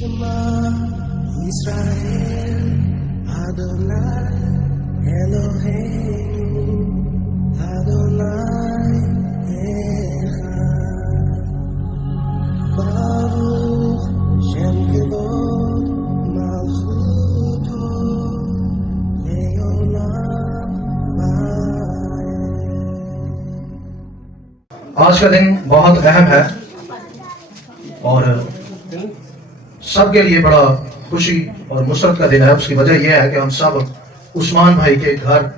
Israel, Adonai, Eloheinu, Adonai, Echad. Baruch Shem Kevod Malchuto, Leolam Vaed. आज का दिन बहुत अहम है और सबके लिए बड़ा खुशी और मुसरत का दिन है। उसकी वजह यह है कि हम सब उस्मान भाई के घर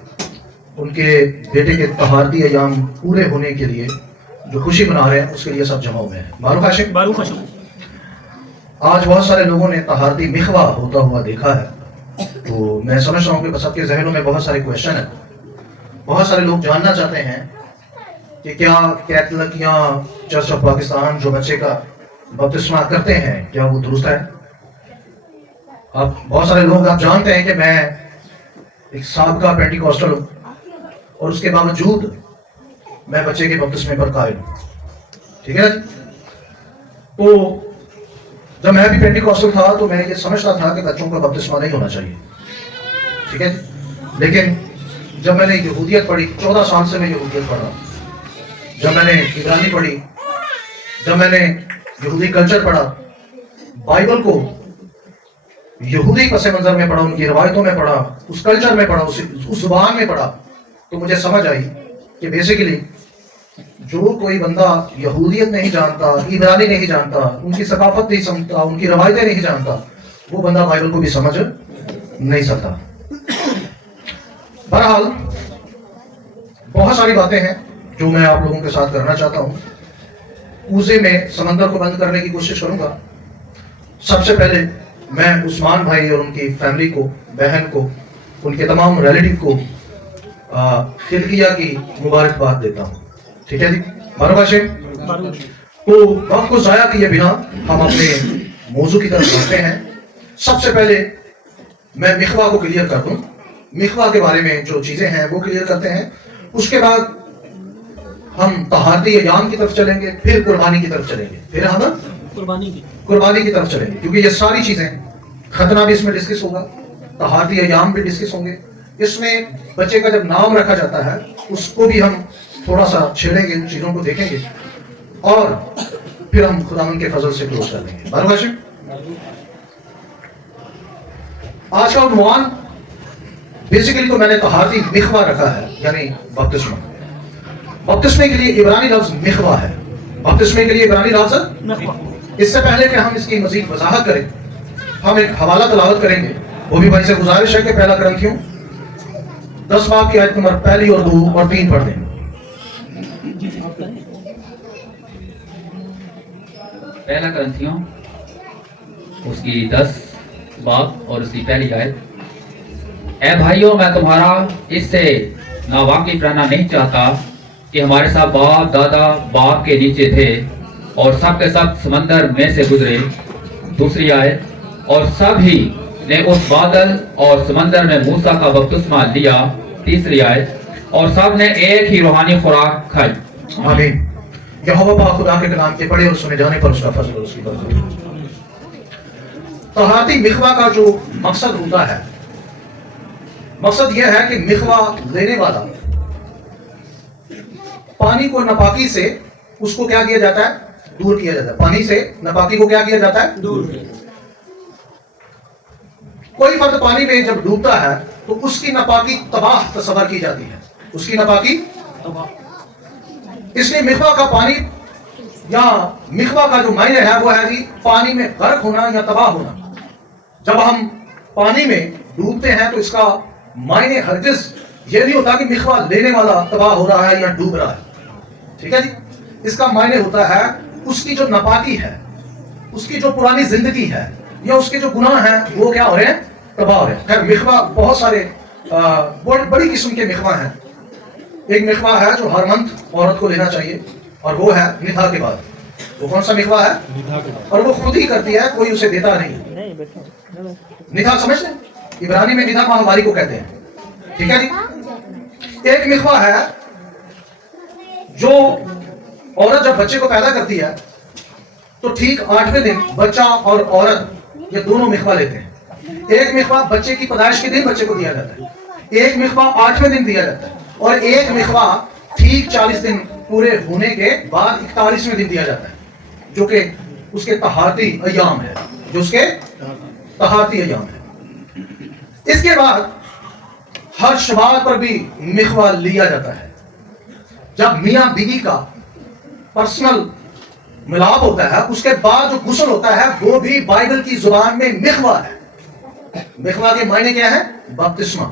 उनके बेटे के तहारती अयाम पूरे होने के लिए जो खुशी मना रहे हैं उसके लिए सब जमा हुए हैं। बारूक हाशिम, आज बहुत सारे लोगों ने तहारती मिखवा होता हुआ देखा है, तो मैं समझ रहा हूँ कि सबके जहनों में बहुत सारे क्वेश्चन है। बहुत सारे लोग जानना चाहते हैं कि क्या कैथलिक या चर्च ऑफ पाकिस्तान जो बच्चे का बपतिस्मा करते हैं क्या वो दुरुस्त है। अब बहुत सारे लोग आप जानते हैं कि मैं एक साबका पेंटिकॉस्टल हूं और उसके बावजूद मैं बच्चे के बपतिस्मे पर कायल हूं, ठीक है ना। तो जब मैं भी पेंटिकॉस्टल था तो मैं ये समझता था कि बच्चों का बपतिस्मा नहीं होना चाहिए, ठीक है। लेकिन जब मैंने यहूदियत पढ़ी, 14 साल से मैं यहूदियत पढ़ रहा हूं, जब मैंने इब्रानी पढ़ी, जब मैंने यहूदी कल्चर पढ़ा, बाइबल को यहूदी पस मंजर में पढ़ा, उनकी रवायतों में पढ़ा, उस कल्चर में पढ़ा, उस जुबान में पढ़ा, तो मुझे समझ आई कि बेसिकली जो कोई बंदा यहूदियत नहीं जानता, इब्रानी नहीं जानता, उनकी सकाफत नहीं समझता, उनकी रवायतें नहीं जानता, वो बंदा बाइबल को भी समझ नहीं सकता। बहरहाल बहुत सारी बातें हैं जो मैं आप लोगों के साथ करना चाहता हूं। ऊज़े में समंदर को बंद करने की कोशिश करूंगा। सबसे पहले मैं उस्मान भाई और उनकी फैमिली को, बहन को, उनके तमाम रिलेटिव को खिलकिया की मुबारकबाद देता हूं, ठीक है जी। बारूक हाशिम, तो वक्त को जाया किए बिना हम अपने मौजू की तरफ बढ़ते हैं। सबसे पहले मैं मिखवा को क्लियर कर दूं, मिखवा के बारे में जो चीजें हैं वो क्लियर करते हैं। उसके बाद हम तहारती अयाम की तरफ चलेंगे, फिर कुर्बानी की तरफ चलेंगे, फिर हम कुर्बानी की तरफ चलेंगे, क्योंकि ये सारी चीजें, खतना भी इसमें डिस्कस होगा, तहारती अयाम भी डिस्कस होंगे। इसमें बच्चे का जब नाम रखा जाता है उसको भी हम थोड़ा सा छेड़ेंगे, उन चीजों को देखेंगे और फिर हम खुदावंद के फजल से क्लोज कर देंगे। बारूक हाशिम, आज का उन्वान बेसिकली तो मैंने तहारती मिखवा रखा है, यानी बपतिस्मा। बपतिस्मे के लिए इब्रानी लफ्ज मिखवा है, बपतिस्मे के लिए इब्रानी लफ्ज। इससे पहले कि हम इसकी मजीद वजाहत करें, हम एक हवाला तलावत करेंगे। वो भी भाई से गुजारिश है कि पहला करंथियों 10 बाब की आयत नंबर 1 और 2 और 3 पढ़ दें। पहला करंथियों उसकी 10 बाब और उसकी पहली आयत। ऐ भाइयों, मैं तुम्हारा इससे नावाकिफ रहना नहीं चाहता कि हमारे साथ बाप दादा बाप के नीचे थे और सब के सब समंदर में से गुजरे। दूसरी आयत, और सब ही ने उस बादल और समंदर में मूसा का बपतिस्मा लिया। तीसरी आयत, और सब ने एक ही रूहानी खुराक खाई। आमीन। यहोवा पाक खुदा के कलाम के पढ़े और सुने जाने पर उसका फजल और उसकी बरकत। तहारती मिखवा का जो मकसद होता है, मकसद यह है कि मिखवा लेने वाला पानी को नापाकी से उसको क्या किया जाता है, दूर किया जाता है। पानी से नापाकी को क्या किया जाता है, दूर। कोई फर्द पानी में जब डूबता है तो उसकी नापाकी तबाह तस्वर की जाती है, उसकी नापाकी तबाह। इसलिए मिखवा का पानी या मिखवा का जो मायने है वो है जी पानी में गर्क होना या तबाह होना। जब हम पानी में डूबते हैं तो इसका मायने हरगिज ये नहीं होता कि मिखवा लेने वाला तबाह हो रहा है या डूब रहा है, ठीक है जी। इसका मायने होता है उसकी जो नापाकी है, उसकी जो पुरानी जिंदगी है या उसके जो गुनाह हैं वो क्या हो रहे हैं, तबाह हो रहे हैं। खैर मिखवा बहुत सारे बड़ी किस्म के मिखवा हैं। एक मिखवा है जो हर मंथ औरत को लेना चाहिए और वो है निकाह के बाद। वो कौन सा मिखवा है, और वो खुद ही करती है, कोई उसे देता नहीं। निकाह समझते हैं, इब्रानी में निकाह माहवारी को कहते हैं, ठीक है जी। एक मिखवा है जो औरत जब बच्चे को पैदा करती है तो ठीक 8वें दिन बच्चा और औरत یہ دونوں مخبہ لیتے ہیں. ایک مخبہ بچے کی پیدائش کے دن بچے کو دیا جاتا ہے, ایک مخبہ 8ویں دن دیا جاتا ہے, اور ایک مخبہ ٹھیک 40 دن پورے ہونے کے بعد 41ویں دن دیا جاتا ہے, جو کہ اس کے طہارتی ایام ہے, جو اس کے طہارتی ایام ہے. اس کے بعد ہر شبات پر بھی مخبہ لیا جاتا ہے. جب میاں بیوی کا پرسنل ملاپ ہوتا ہے, اس کے بعد جو غسل ہوتا ہے وہ بھی بائبل کی زبان میں مخبہ ہے. مخبہ کے معنی کیا ہے؟ بپتسمہ.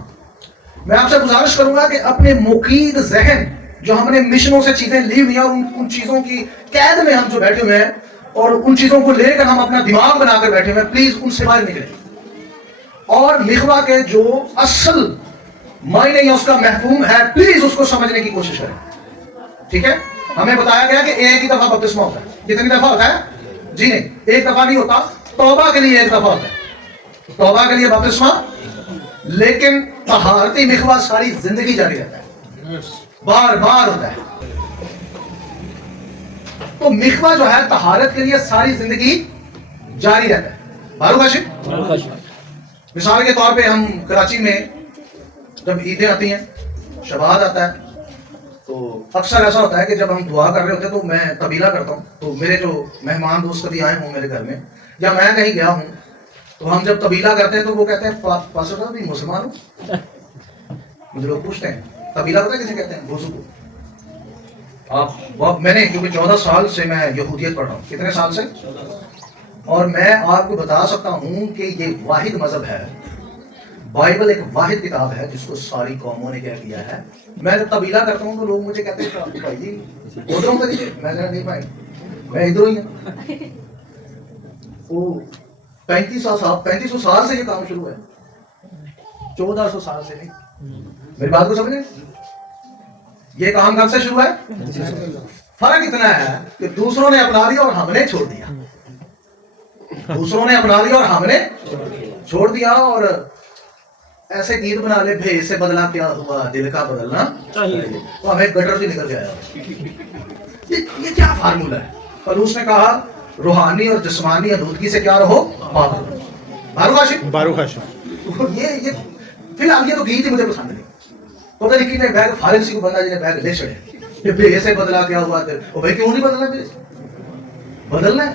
میں آپ سے گزارش کروں گا کہ اپنے مقید ذہن جو ہم نے مشنوں سے چیزیں لی ہوئی ہیں اور ان چیزوں کی قید میں ہم جو بیٹھے ہوئے ہیں اور ان چیزوں کو لے کر ہم اپنا دماغ بنا کر بیٹھے ہوئے ہیں, پلیز ان سے باہر نکلیں اور مخبہ کے جو اصل معنی یا اس کا مفہوم ہے پلیز اس کو سمجھنے کی کوشش کریں. ٹھیک ہے؟ ہمیں بتایا گیا کہ ایک ہی دفعہ بپتسمہ ہوتا ہے. کتنی دفعہ ہوتا ہے؟ جی نہیں, ایک دفعہ نہیں ہوتا. توبہ کے لیے ایک دفعہ ہوتا ہے, توبہ کے لیے بپتسمہ, لیکن طہارتی مخبہ ساری زندگی جاری رہتا ہے, بار بار ہوتا ہے. تو مخبہ جو ہے طہارت کے لیے ساری زندگی جاری رہتا ہے. بارو کاشف, مثال کے طور پہ ہم کراچی میں جب عیدیں آتی ہیں, شباد آتا ہے, تو اکثر ایسا ہوتا ہے کہ جب ہم دعا کر رہے ہوتے ہیں تو میں طبیلہ کرتا ہوں. تو میرے جو مہمان دوست کبھی آئے ہوں میرے گھر میں یا میں کہیں گیا ہوں تو ہم جب طبیلہ کرتے ہیں تو وہ کہتے ہیں پاسٹر صاحب بھی مسلمان ہو. مجھے لوگ پوچھتے ہیں طبیلہ پتہ ہے کسے کہتے ہیں؟ وضو کو. میں نے کیونکہ 14 سال سے میں یہودیت پڑھ رہا ہوں. کتنے سال سے؟ اور میں آپ کو بتا سکتا ہوں کہ یہ واحد مذہب ہے. بائبل ایک واحد کتاب ہے جس کو ساری قوموں نے کیا کیا ہے. میں جب طبیلہ کرتا ہوں تو لوگ مجھے کہتے ہیں بھائی جی ادھر ہوں کریے, میں کہا نہیں بھائی میں ادھر ہی ہوں. وہ 3500 سال سے یہ کام شروع ہے, 1400 سال سے نہیں. میری بات کو سمجھیں, یہ کام کب سے شروع ہے؟ فرق اتنا ہے کہ دوسروں نے اپنا لیا اور ہم نے چھوڑ دیا. دوسروں نے اپنا لیا اور ہم نے چھوڑ دیا, اور ایسے گیت بنا لے بھیس سے بدلا کیا ہوا دل کا بدلنا چاہیے, تو ہمیں گٹر سے نکل گیا. یہ کیا فارمولہ ہے؟ پلوس نے کہا روحانی اور جسمانی آلودگی سے کیا رہو, پاک رہو. بارو کاشف. یہ فی الحال یہ تو گیت ہی مجھے پسند نہیں. پتہ نہیں کتنے بیگ فارنسی کو بندہ جنہیں بیگ لے چڑھے یہ بھیس سے بدلا کیا ہوا دل. وہ بھائی کیوں نہیں بدلنا؟ بھیس بدلنا ہے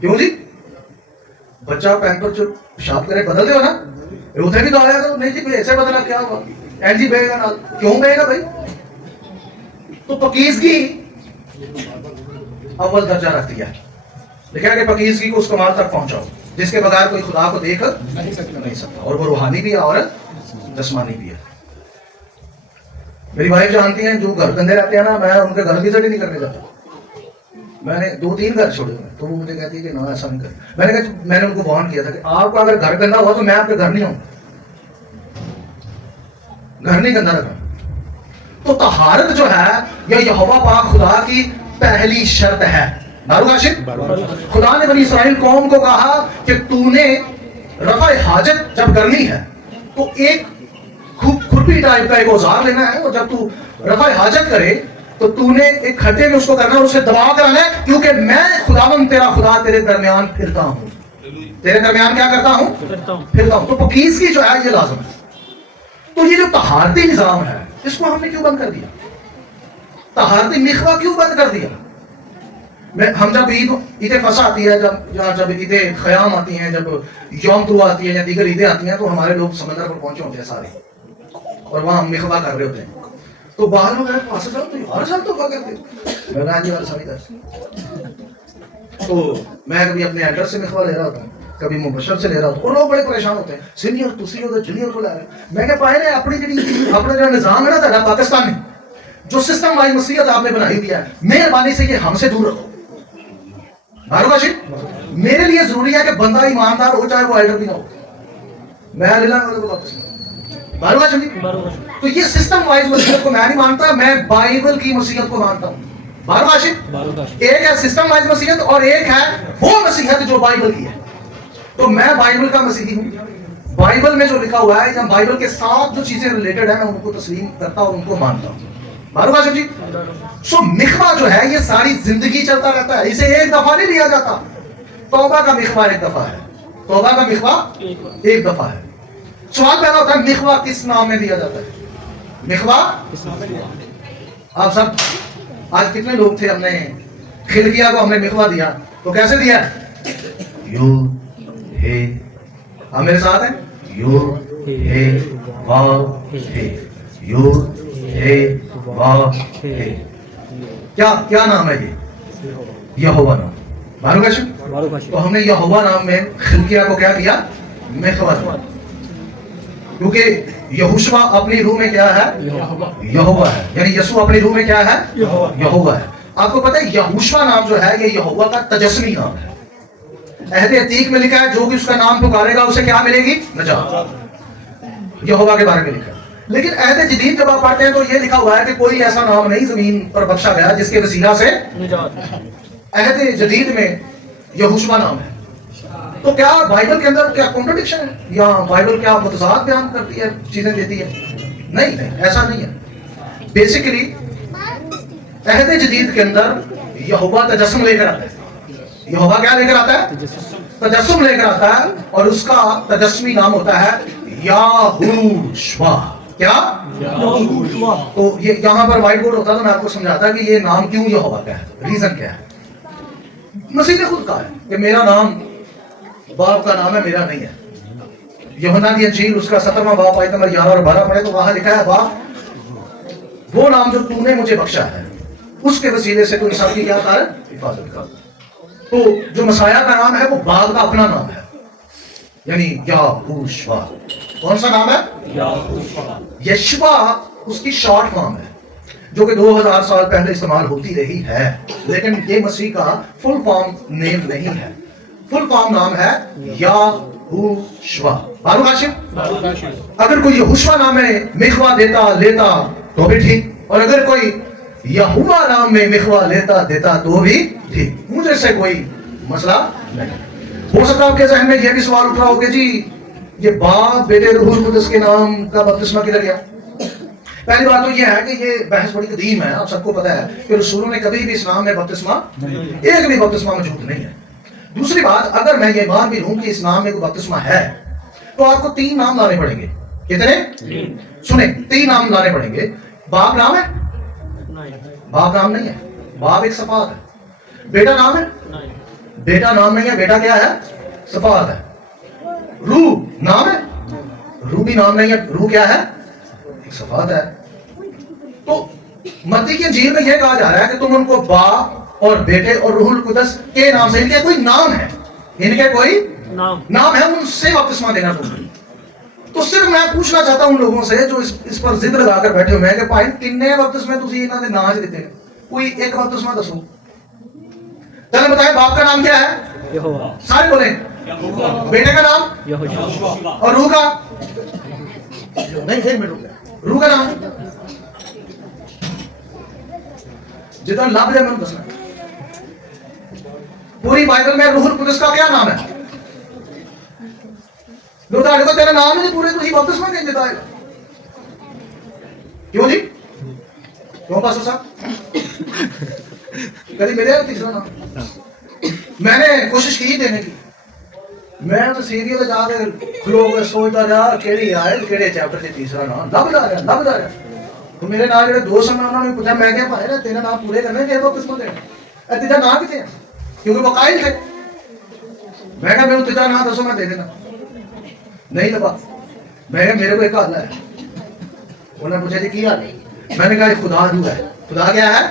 کیوں جی؟ بچہ پیمپر جو پیشاب کرے بدل دے ہو نا, اتنے بھی تو آیا کرو. نہیں جی ایسے بدلا کیا ہوا, این جی بہے گا, کیوں بہے گا بھائی؟ تو پاکیزگی اول درجہ رکھتی ہے. لکھا کہ پاکیزگی کو اس کمال تک پہنچاؤ جس کے بغیر کوئی خدا کو دیکھ نہیں سکتا, اور وہ روحانی بھی ہے اور جسمانی بھی ہے. میری وائف جانتی ہیں جو گھر گندے رہتے ہیں نا, میں ان کے گھر وزٹ ہی نہیں کرنے جاتا. میں نے 2-3 گھر چھوڑے ہوئے, تو وہ مجھے کہتی ہے کہ نہ ایسا نہیں کر. میں نے کہا میں نے ان کو وارن کیا تھا کہ آپ کا اگر گھر گندا ہوا تو میں آپ کے گھر نہیں آؤں, گھر نہیں گندا رکھنا. تو طہارت جو ہے یہ یہوہ پاک خدا کی پہلی شرط ہے. خدا نے بنی اسرائیل قوم کو کہا کہ تو نے رفع حاجت جب کرنی ہے تو ایک کھرپی ٹائپ کا ایک اوزار لینا ہے, اور جب تو رفع حاجت کرے تو تو نے ایک کھٹے میں اس کو کرنا ہے اور اسے دبا کر آنا ہے, کیونکہ میں خداوند تیرا خدا تیرے درمیان پھرتا ہوں. تیرے درمیان کیا کرتا ہوں؟ پھرتا ہوں. تو پاکیزگی جو ہے یہ لازم ہے. تو یہ جو طہارتی نظام ہے اس کو ہم نے کیوں بند کر دیا؟ طہارتی مخبہ کیوں بند کر دیا؟ ہم جب عید فصح آتی ہے, جب عید خیام آتی ہیں, جب یوم طرو آتی ہے یا دیگر عیدیں آتی ہیں, تو ہمارے لوگ سمندر پر پہنچے ہوتے ہیں سارے, اور وہاں ہم مخبہ کر رہے ہوتے ہیں. تو باہر میں گئے پاسے صاحب تو ہر سال تو کرتے, میں کہا جی ہر سال ہی کرتے. تو میں کبھی اپنے ایڈریس سے مخبہ لے رہا ہوتا ہوں, کبھی مبشر سے لے رہا ہوتا ہوں, اور لوگ بڑے پریشان ہوتے ہیں سینئر تسی ہو تو جونیئر کو لا رہے ہیں. میں کہا پائے اپنا جو نظام ہے نا تھا پاکستان میں, جو سسٹم وائی مسیحیت آپ نے بنائی ہوئی ہے, مہربانی سے یہ ہم سے دور رکھو. میرے لیے ضروری ہے کہ بندہ ایماندار ہو چاہے وہ ایڈر بھی نہ ہو. میں تو یہ سسٹم وائز مسیحیت کو میں نہیں مانتا, میں بائبل کی مسیحیت کو مانتا ہوں. ایک ہے سسٹم وائز مسیحیت اور ایک ہے وہ مسیحیت جو بائبل کی ہے. تو میں بائبل کا مسیحی ہوں. بائبل میں جو لکھا ہوا ہے یا بائبل کے ساتھ جو چیزیں ریلیٹڈ ہیں میں ان کو تسلیم کرتا ہوں اور ان کو مانتا ہوں. جی سو مخبہ جو ہے یہ ساری زندگی چلتا رہتا ہے, اسے ایک دفعہ نہیں لیا جاتا. तौबा का मिखवा एक दफा है, तौबा का मिखवा एक दफा है। सवाल पैदा होता है मिखवा किस नाम में दिया जाता है? मिखवा आप सब आज कितने लोग थे, हमने खिलकिया को हमने मिखवा दिया तो कैसे दिया? यू हे, आप मेरे साथ हैं? यू हे वाव हे, यू हे वाव हे। क्या क्या नाम है ये? यहोवा नाम। मालूम कैसे? तो हमने यहोवा नाम में खिलकिया को क्या किया? मिखवा दिया। क्योंकि यहोशुआ अपनी रूह में क्या है? यहोवा है। यानी यीशु अपनी रूह में क्या है? यहोवा है। आपको पता है यहोशुआ नाम जो है ये यहोवा का तजस्मी नाम है। अहद अतीक में लिखा है जो कि उसका नाम पुकारेगा उसे क्या मिलेगी? नजात। यहोवा के बारे में लिखा है। लेकिन अहद जदीद जब आप पढ़ते हैं तो ये लिखा हुआ है कि कोई ऐसा नाम नहीं जमीन पर बख्शा गया जिसके वसीला से अहद जदीद में यहोशुआ नाम है। तो क्या बाइबल के अंदर क्या कॉन्ट्रडिक्शन है या बाइबल क्या मुतजाद बयान करती है, चीजें देती है? नहीं नहीं, ऐसा नहीं है। बेसिकली अहद जदीद के अंदर यहोवा तजस्सुम लेकर आता है। यहोवा क्या लेकर आता है? तजस्सुम लेकर आता है और उसका तजस्मी नाम होता है याहूशुआ। क्या? तो ये यहाँ पर व्हाइट बोर्ड होता तो मैं आपको समझाता कि ये नाम क्यों यहोवा का है, रीजन क्या है। मसीह ने खुद कहा है कि मेरा नाम बाप का नाम है, मेरा नहीं है। यूहन्ना की इंजील उसका 17वां बाब आयत नंबर 11 और 12 पढ़े तो वहां लिखा है बाप वो नाम जो तूने मुझे बख्शा है उसके वसीले से तू सबकी क्या कर? हिफाजत कर। तो जो मसाया का नाम है वो बाप का अपना नाम है, यानी याहूशुआ। कौन सा नाम है? यशवा उसकी शॉर्ट फॉर्म है जो कि 2000 साल पहले इस्तेमाल होती रही है, लेकिन ये मसीह का फुल फॉर्म नेम नहीं है। फुल फॉर्म नाम है याहूशुआ। मालूम हाशिम? अगर कोई यहोशुआ नाम में मिखवा देता लेता तो भी ठीक, और अगर कोई यहोवा नाम में मिखवा लेता देता तो भी ठीक, मुझे से कोई मसला नहीं। हो सकता है आपके जहन में यह भी सवाल उठ रहा हो कि जी ये बाप बेटे रूहुल कुद्दुस के नाम का बपतिस्मा किधर गया? पहली बात तो यह है कि ये बहस बड़ी कदीम है, आप सबको पता है कि रसूलों ने कभी भी इस्लाम में बपतिस्मा एक भी बपतिस्मा मौजूद नहीं है। दूसरी बात, अगर मैं ये मान भी लूं कि इस्लाम में कोई बपतिस्मा है तो आपको 3 नाम लाने पड़ेंगे। कितने? सुने, 3 नाम लाने पड़ेंगे। बाप नाम है? बाप नाम नहीं है, बाप एक सफात है। बेटा नाम है? बेटा नाम नहीं है, बेटा क्या है? सफात है। रूह नाम है? रूह भी नाम नहीं है, रूह क्या है? एक सफात है। तो मत्ती की इंजील में यह कहा जा रहा है कि तुम उनको बाप और बेटे और रूहुल कुद्दस के नाम से, इनके कोई नाम है, इनके कोई नाम है, उनसे बपतिस्मा देना तुम। तो सिर्फ मैं पूछना चाहता हूं उन लोगों से जो इस पर जिद लगाकर बैठे हुए हैं कि भाई किन्ने बपतिस्मे तुसी इन्हां दे नाम देते हैं, कोई एक बपतिस्मा दसो। चलो बताएं, बाप का नाम क्या है? यहोवा। सारे बोले। बेटे का नाम? यहोशुआ। और रूह का? नहीं, फिर मैं रुक गया। रूह का नाम जितना लाभ है मैंने दसना। पूरी बाइबल में रूहुल कुद्दुस का क्या नाम है? जो को तेरा नाम है पूरे तुझे बपतिस्मा नहीं देता है। क्यों जी? क्यों पास साहब? कभी मेरे तीसरा नाम मैंने कोशिश की देने की। मैं तो सीरियल जाके खलो के सोचता रहा केड़ी आए केड़े चैप्टर से तीसरा नाम लभदा रहा। तो मेरे नाल जेडे दोस्त हैं उन्होंने पूछा, मैं क्या भाई ना तेरा नाम पूरे करने के बपतिस्मा देना, तेरा नाम किथे है? क्योंकि वो कायल थे। मैं कहा मेरे तेरा नाम दसो मैं दे देना। नहीं लगा। मैं मेरे को एक हाल है। उन्होंने पूछा जी की हाल है? मैंने कहा खुदा रूह है। खुदा क्या है?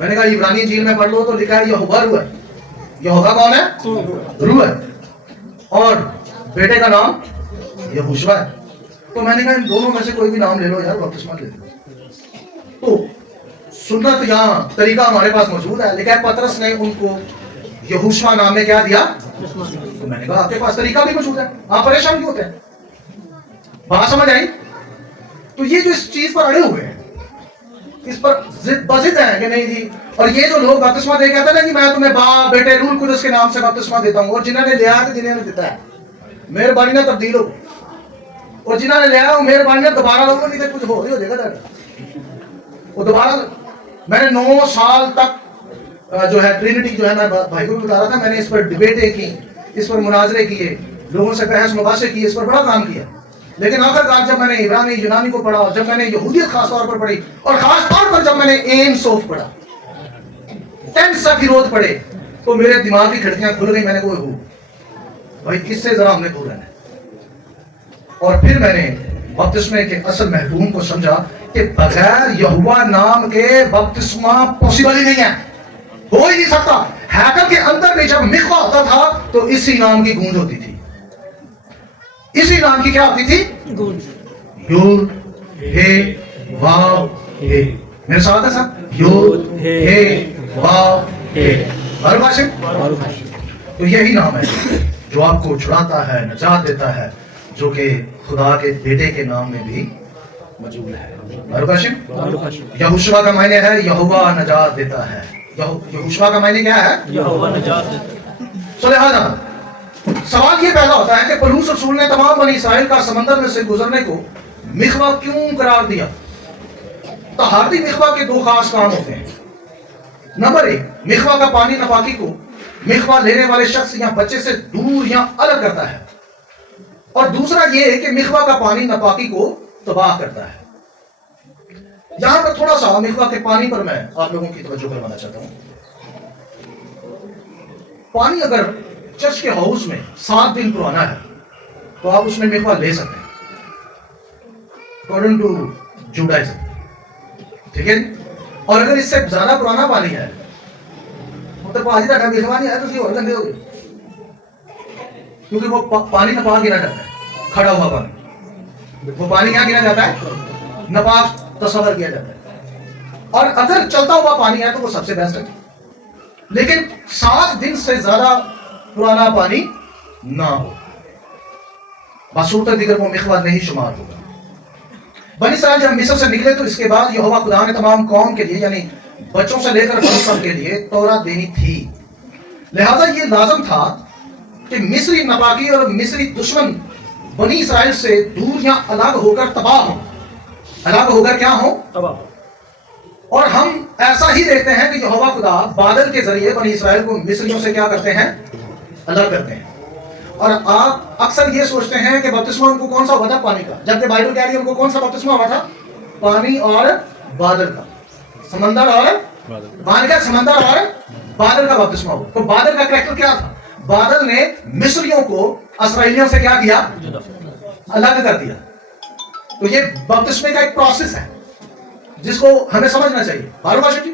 मैंने कहा इब्रानी इंजील में पढ़ लो तो लिखा है यहोवा रूह है। यहोवा कौन है? रूह है। और बेटे का नाम यहोशुआ है। तो मैंने कहा इन दोनों में से कोई भी नाम ले लो यार, बपतिस्मा ले लो। तो सुन्नत यहाँ तरीका हमारे पास मौजूद है। लिखा है पतरस ने उनको यहोशुआ नाम में क्या दिया? तो मैंने कहा आपके पास तरीका भी मौजूद है, आप परेशान क्यों होते हैं? बात समझ आई? तो ये जो इस चीज पर अड़े हुए हैं, इस पर जिद है कि नहीं जी। और ये जो लोग बपतिस्मा दे कहते हैं कि मैं तुम्हें बाप बेटे रूहुल कुद्दुस के नाम से बपतिस्मा देता हूं, और जिन्होंने लिया कि जिन्होंने देता है मेहरबानी ना तब्दील हो, और जिन्होंने लिया वो मेहरबानी ना दोबारा लो, नहीं तो कुछ हो जाएगा। वो दोबारा मैंने 9 साल तक जो है ट्रिनिटी जो है, मैं भाई को भी बता रहा था, मैंने इस पर डिबेटें की, इस पर मुनाजरे किए, लोगों से बहस मुबासे की, इस पर बड़ा काम किया। लेकिन आखिरकार जब मैंने इब्रानी यूनानी को पढ़ा और जब मैंने यहूदियत खास तौर पर पढ़ी और खास तौर पर जब मैंने एन सोफ पढ़ा, 10 सफीरोत पढ़े, तो मेरे दिमाग की खिड़कियां खुल गई। मैंने कोई भाई किससे जरा हमने दूर रहना है। और फिर मैंने बपतिस्मे के असल महबूब को समझा कि बगैर यहोवा नाम के बपतिस्मा पॉसिबल ही नहीं है, हो ही नहीं सकता। हैकल के अंदर में जब मिखवा होता था तो इसी नाम की गूंज होती थी। इसी नाम की क्या होती थी? गूंज। यूद हे वाव हे। मेरे साथ है सब? यूद हे वाव हे। तो यही नाम है जो आपको छुड़ाता है, नजात देता है, जो कि खुदा के बेटे के नाम में भी मौजूद है। यहोशुआ का मायने है यहोवा नजात देता है। यहोशुआ का मायने क्या है? यहोवा नजात देता है। तो लिहाजा सवाल ये पैदा होता है कि पौलुस रसूल ने तमाम बनी इसराइल का समंदर में से गुजरने को मिखवा क्यों करार दिया? तहारती मिखवा के दो खास काम होते हैं। नंबर 1, मिखवा का पानी नापाकी को मिखवा लेने वाले शख्स या बच्चे से दूर या अलग करता है, और दूसरा यह है कि मिखवा का पानी नापाकी को तबाह करता है। यहां पर थोड़ा सा मिखवा के पानी पर मैं आप लोगों की तवज्जो करवाना चाहता हूं। पानी अगर चर्च के हाउस में 7 दिन पुराना है तो आप उसमें मिखवा ले सकते हैं अकॉर्डिंग टू जुडाइज्म, ठीक है। और अगर इससे ज्यादा पुराना पानी है तो पाजी का मिखवा नहीं है तो उसकी और गंदे हो गए, क्योंकि वो पानी नापाक गिना जाता है। खड़ा हुआ पानी, वो पानी क्या गिना जाता है? नापाक तस्वर किया जाता है। और अगर चलता हुआ पानी है तो वो सबसे बेस्ट है। लेकिन 7 दिन से ज्यादा पुराना पानी ना हो, बसूरत दिगर वो मिखवा नहीं शुमार होगा। बनी इस्राइल जब मिस्र से निकले तो इसके बाद यहोवा खुदा ने तमाम कौम के लिए, यानी बच्चों से लेकर बड़ों सब के लिए तौरात देनी थी। लिहाजा ये लाजम था कि मिस्री नापाकी और मिस्री दुश्मन बनी इस्राइल से दूर या अलग होकर तबाह हो। अलग होकर क्या हो? तबाह। और हम ऐसा ही देखते हैं कि यहोवा खुदा बादल के जरिए बनी इस्राइल को मिस्रियों से क्या करते हैं? अलग करते हैं। और आप अक्सर ये सोचते हैं कि बपतिस्मा उनको कौन सा हुआ था? पानी का। जबकि बाइबल कह रही है उनको कौन सा बपतिस्मा हुआ था? पानी और बादल का, समंदर और पानी का, समंदर और बादल का बपतिस्मा हुआ। तो बादल का कैरेक्टर क्या था? बादल ने मिस्रियों को इस्राएलियों से क्या किया? अलग कर दिया। तो ये बपतिस्मे का एक प्रोसेस है जिसको हमें समझना चाहिए। बारूबाशी जी,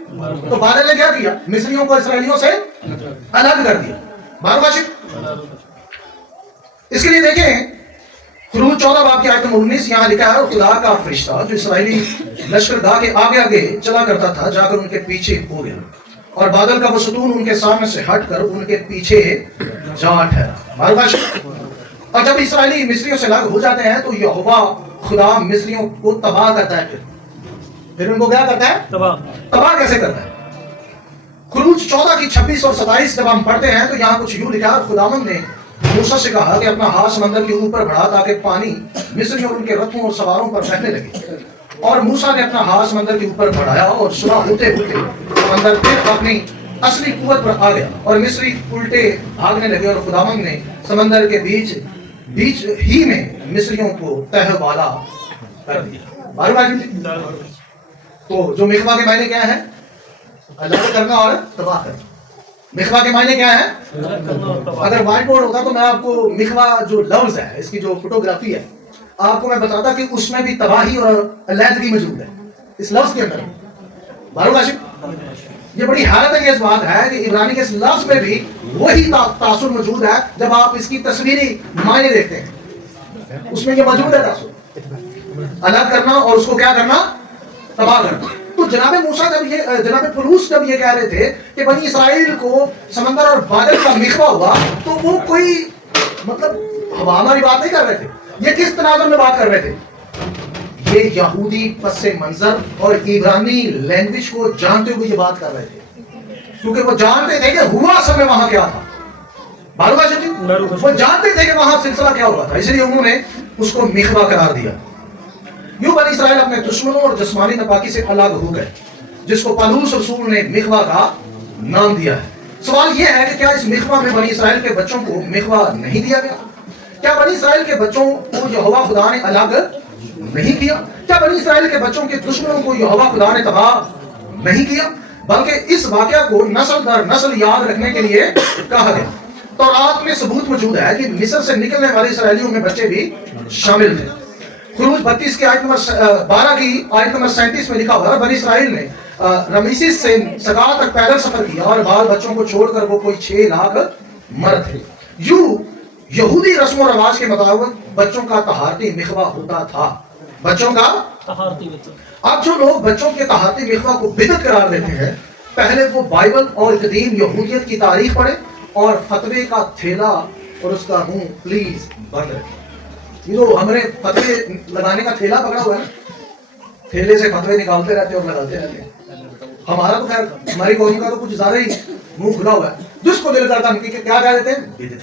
तो बादल ने क्या किया? मिस्रियों को इस्राएलियों से अलग कर दिया। बारूबाशी, इसके लिए देखें खुरूज 14 बाब की आयत 19, यहां लिखा है खुदा का फरिश्ता जो इसराइली लश्करगाह के आगे आगे चला करता था जाकर उनके पीछे हो गया, और बादल का वो सतून उनके सामने से हटकर उनके पीछे जा ठहरा। बारूबाशी, और जब इसराइली मिस्रियों से अलग हो जाते हैं तो यहोवा खुदा मिस्रियों को तबाह करता है। फिर उनको क्या करता है? तबाह कैसे करता है? खुरूज 14 की 26 और 27 जब हम पढ़ते हैं तो यहाँ कुछ यूं लिखा है, खुदावंद ने मूसा से कहा कि अपना हाथ समंदर के ऊपर बढ़ा ताकि पानी मिस्रियों और उनके रथों और सवारों पर बहने लगे। और मूसा ने अपना हाथ समंदर के ऊपर बढ़ाया और सुबह होते होते समंदर फिर अपनी असली कुवत पर आ गया और मिस्री उल्टे भागने लगे, और खुदावंद ने समंदर के बीच ही में मिस्रियों को तहवाला कर दिया। तो जो मिखवा के मायने क्या है? अलग करना और तबाह करना। मिखवा के मायने क्या है? अगर व्हाइट बोर्ड होता तो मैं आपको मिखवा जो लफ्ज है, इसकी जो फोटोग्राफी है, आपको मैं बताता कि उसमें भी तबाही और अलहदगी मौजूद है इस लफ्ज के अंदर। बारूबाशी, ये बड़ी हैरत बात है कि इब्रानी के इस लफ्ज में भी वही तासुर मौजूद है। जब आप इसकी तस्वीरी मायने देखते हैं उसमें ये मौजूद है तासुर, अलग करना और उसको क्या करना? तबाह करना। तो जनाबे मूसा जब ये जनाबे पौलुस जब ये कह रहे थे कि बनी इसराइल को समंदर और बादल का मिखवा हुआ, तो वो कोई मतलब हवामारी बात नहीं कर रहे थे। ये किस तनाजुर में बात कर रहे थे? ये यहूदी पस्से मंजर और इब्रानी लैंग्वेज को जानते हुए ये बात कर रहे थे, क्योंकि वो जानते थे कि हुआ समय वहां क्या था। बारूबाशी जी, वो जानते थे कि वहां सिलसिला क्या हुआ था, इसलिए उन्होंने उसको मिखवा करार दिया। यूं बनी इसराइल अपने दुश्मनों और जिस्मानी नापाकी से अलग हो गए, जिसको पौलुस रसूल ने मिखवा का नाम दिया है। सवाल यह है कि क्या इस मिखवा में बनी इसराइल के बच्चों को मिखवा नहीं दिया गया? क्या बनी इसराइल के बच्चों को यहोवा खुदा ने अलग नहीं किया? क्या बनी इसराइल के बच्चों के दुश्मनों को यहोवा खुदा ने तबाह नहीं किया? बल्कि इस वाकया को नस्ल दर नस्ल याद रखने के लिए कहा गया। तो रात में सबूत मौजूद है कि मिस्र से निकलने वाले इसराइलियों में बच्चे भी शामिल थे। खुरूज 32 की आयत नंबर 12 की आयत नंबर 37 में लिखा हुआ है, बनी इसराइल ने रमीसिस से सका तक पैदल सफर किया और बाल बच्चों को छोड़कर वो कोई 6 लाख मर्द थे। यहूदी रस्म रवाज के मुताबिक बच्चों का तहारती मिखवा होता था। बच्चों का अब जो लोग बच्चों के तहारती मिखवा को बिदअत करार देते हैं, पहले वो बाइबल और कदीम यहूदियत की तारीख पढ़े और फतवे का थैला और उसका मुंह प्लीज बंद रखें। ये जो हमारे फतवे लगाने का थैला पकड़ा हुआ है ना, थैले से फतवे निकालते रहते हैं और लगाते रहते हैं। हमारा तो खैर हमारी कौम का तो कुछ ज्यादा ही मुंह खुला हुआ है। जिसको दिल करता हम क्या कह देते हैं, बिदअत।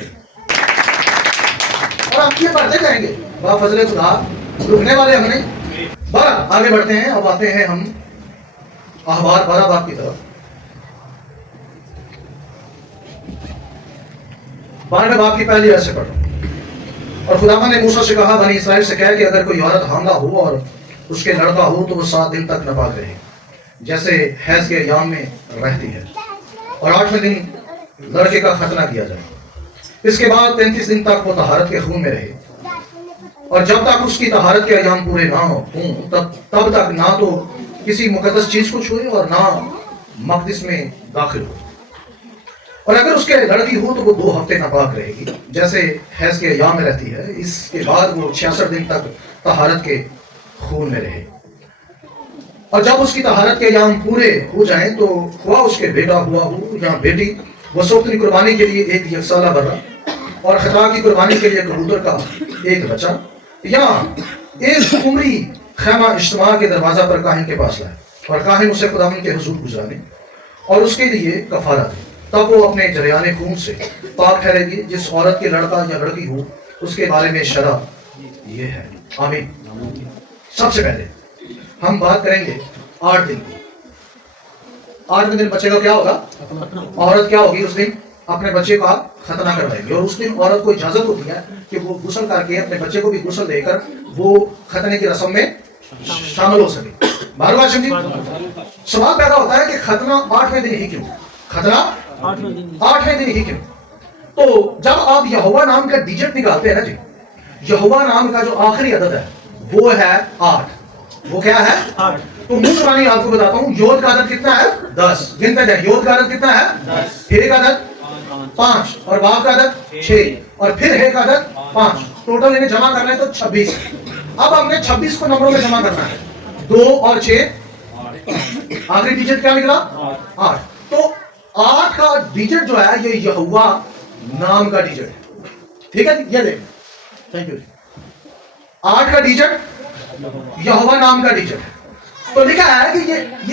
और आप ये पढ़ते जाएंगे, बा फजले खुदा रुकने वाले हम नहीं। बरह आगे बढ़ते हैं। अब आते हैं हम अहबार 12 बाब की तरफ। 12वें बाब की पहली आयत से पढ़ो। और खुदावन ने मूसा से कहा, बनी इसराइल से कह कि अगर कोई औरत हामला हो और उसके लड़का हो तो वो 7 दिन तक नापाक रहे, जैसे हैज के अय्याम में रहती है, और 8वें दिन लड़के का खतना किया जाए। इसके बाद 33 दिन तक वो तहारत के खून में रहे, और जब तक उसकी तहारत के अय्याम पूरे ना हो तब तक ना तो किसी मुकद्दस चीज को छुए और ना मकदिस में दाखिल हो। और अगर उसके लड़की हो तो वो 2 हफ्ते नापाक रहेगी, जैसे हैज के अय्याम में रहती है। इसके बाद वो 66 दिन तक तहारत के खून में रहे, और जब उसकी तहारत के अय्याम पूरे हो जाएं तो हुआ उसके बेटा हुआ हो या बेटी, वसोक्तनी कुर्बानी के लिए 1 यकसाला बर्रा और खतरा की कुर्बानी के लिए कबूतर का 1 बच्चा, या एक उम्री खैमा इज्तिमा के दरवाजा पर काहिन के पास लाए, और काहिन उसे खुदावंद के हुजूर गुजारे और उसके लिए कफारा दे। तब वो अपने जरियाने खून से पाक ठहरेगी। जिस औरत के लड़का या लड़की हो उसके बारे में शरअ ये है। आमीन। सबसे पहले हम बात करेंगे 8 दिन की। 8वें दिन बच्चे का क्या होगा? औरत क्या होगी? उस दिन अपने बच्चे का खतना करवाएगी, और उस दिन औरत को इजाजत होती है कि वो गुस्ल करके अपने बच्चे को भी गुस्ल देकर वो खतने की रस्म में शामिल हो सके। बार बार सवाल पैदा होता है कि खतना 8वें दिन ही क्यों? खतना 8वें दिन ही क्यों? तो जब आप यहोवा नाम का डिजिट निकालते हैं ना जी, यहोवा नाम का जो आखिरी अदद है वो है 8। वो क्या है? 8। तो मुंह जुबानी आपको बताता हूँ, योद का अदद कितना है? 10। गिनते जाए, योद का अदद कितना है? 10। हे का अदद 5, और बाप का अदद 6, और फिर हे का अदद 5। टोटल इन्हें जमा करना है तो 26। अब हमने 26 को नंबरों में जमा करना है। 2 और 6, आखिरी डिजिट क्या निकला? 8। तो 8 का डिजिट जो है ये यहोवा नाम का डिजिट है। ठीक है, ये देख, थैंक यू। 8 का डिजिट यहोवा नाम का डिजिट है। तो लिखा है कि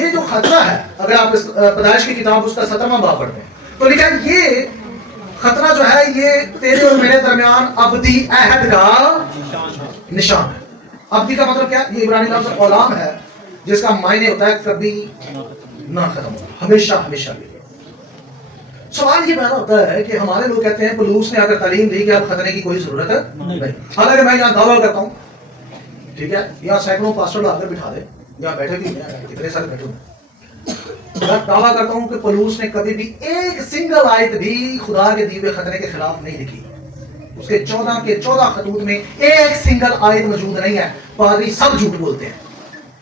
ये जो खतरा है, अगर आप इस पैदाइश की किताब उसका 17वां बाब पढ़ते हैं तो लिखा है ये खतरा जो है ये तेरे और मेरे दरमियान अबदी अहद का निशान है। अबदी का मतलब क्या? ये इब्रानी लफ्ज़ औलाम है, जिसका मायने होता है कभी ना खत्म होना, हमेशा हमेशा के लिए। सवाल ये पैदा होता है कि हमारे लोग कहते हैं पलूस ने अगर तालीम दी कि आप खतने की कोई जरूरत है नहीं। हालांकि मैं यहाँ दावा करता हूँ, ठीक है, यहाँ सैकड़ों पास्टर लाकर बिठा दे, यहाँ बैठे भी कितने सारे बैठे हुए, मैं दावा करता हूँ कि पलूस ने कभी भी एक सिंगल आयत भी खुदा के दिए हुए खतने के खिलाफ नहीं लिखी। उसके 14 के 14 खतूत में एक सिंगल आयत मौजूद नहीं है। पादरी सब झूठ बोलते हैं,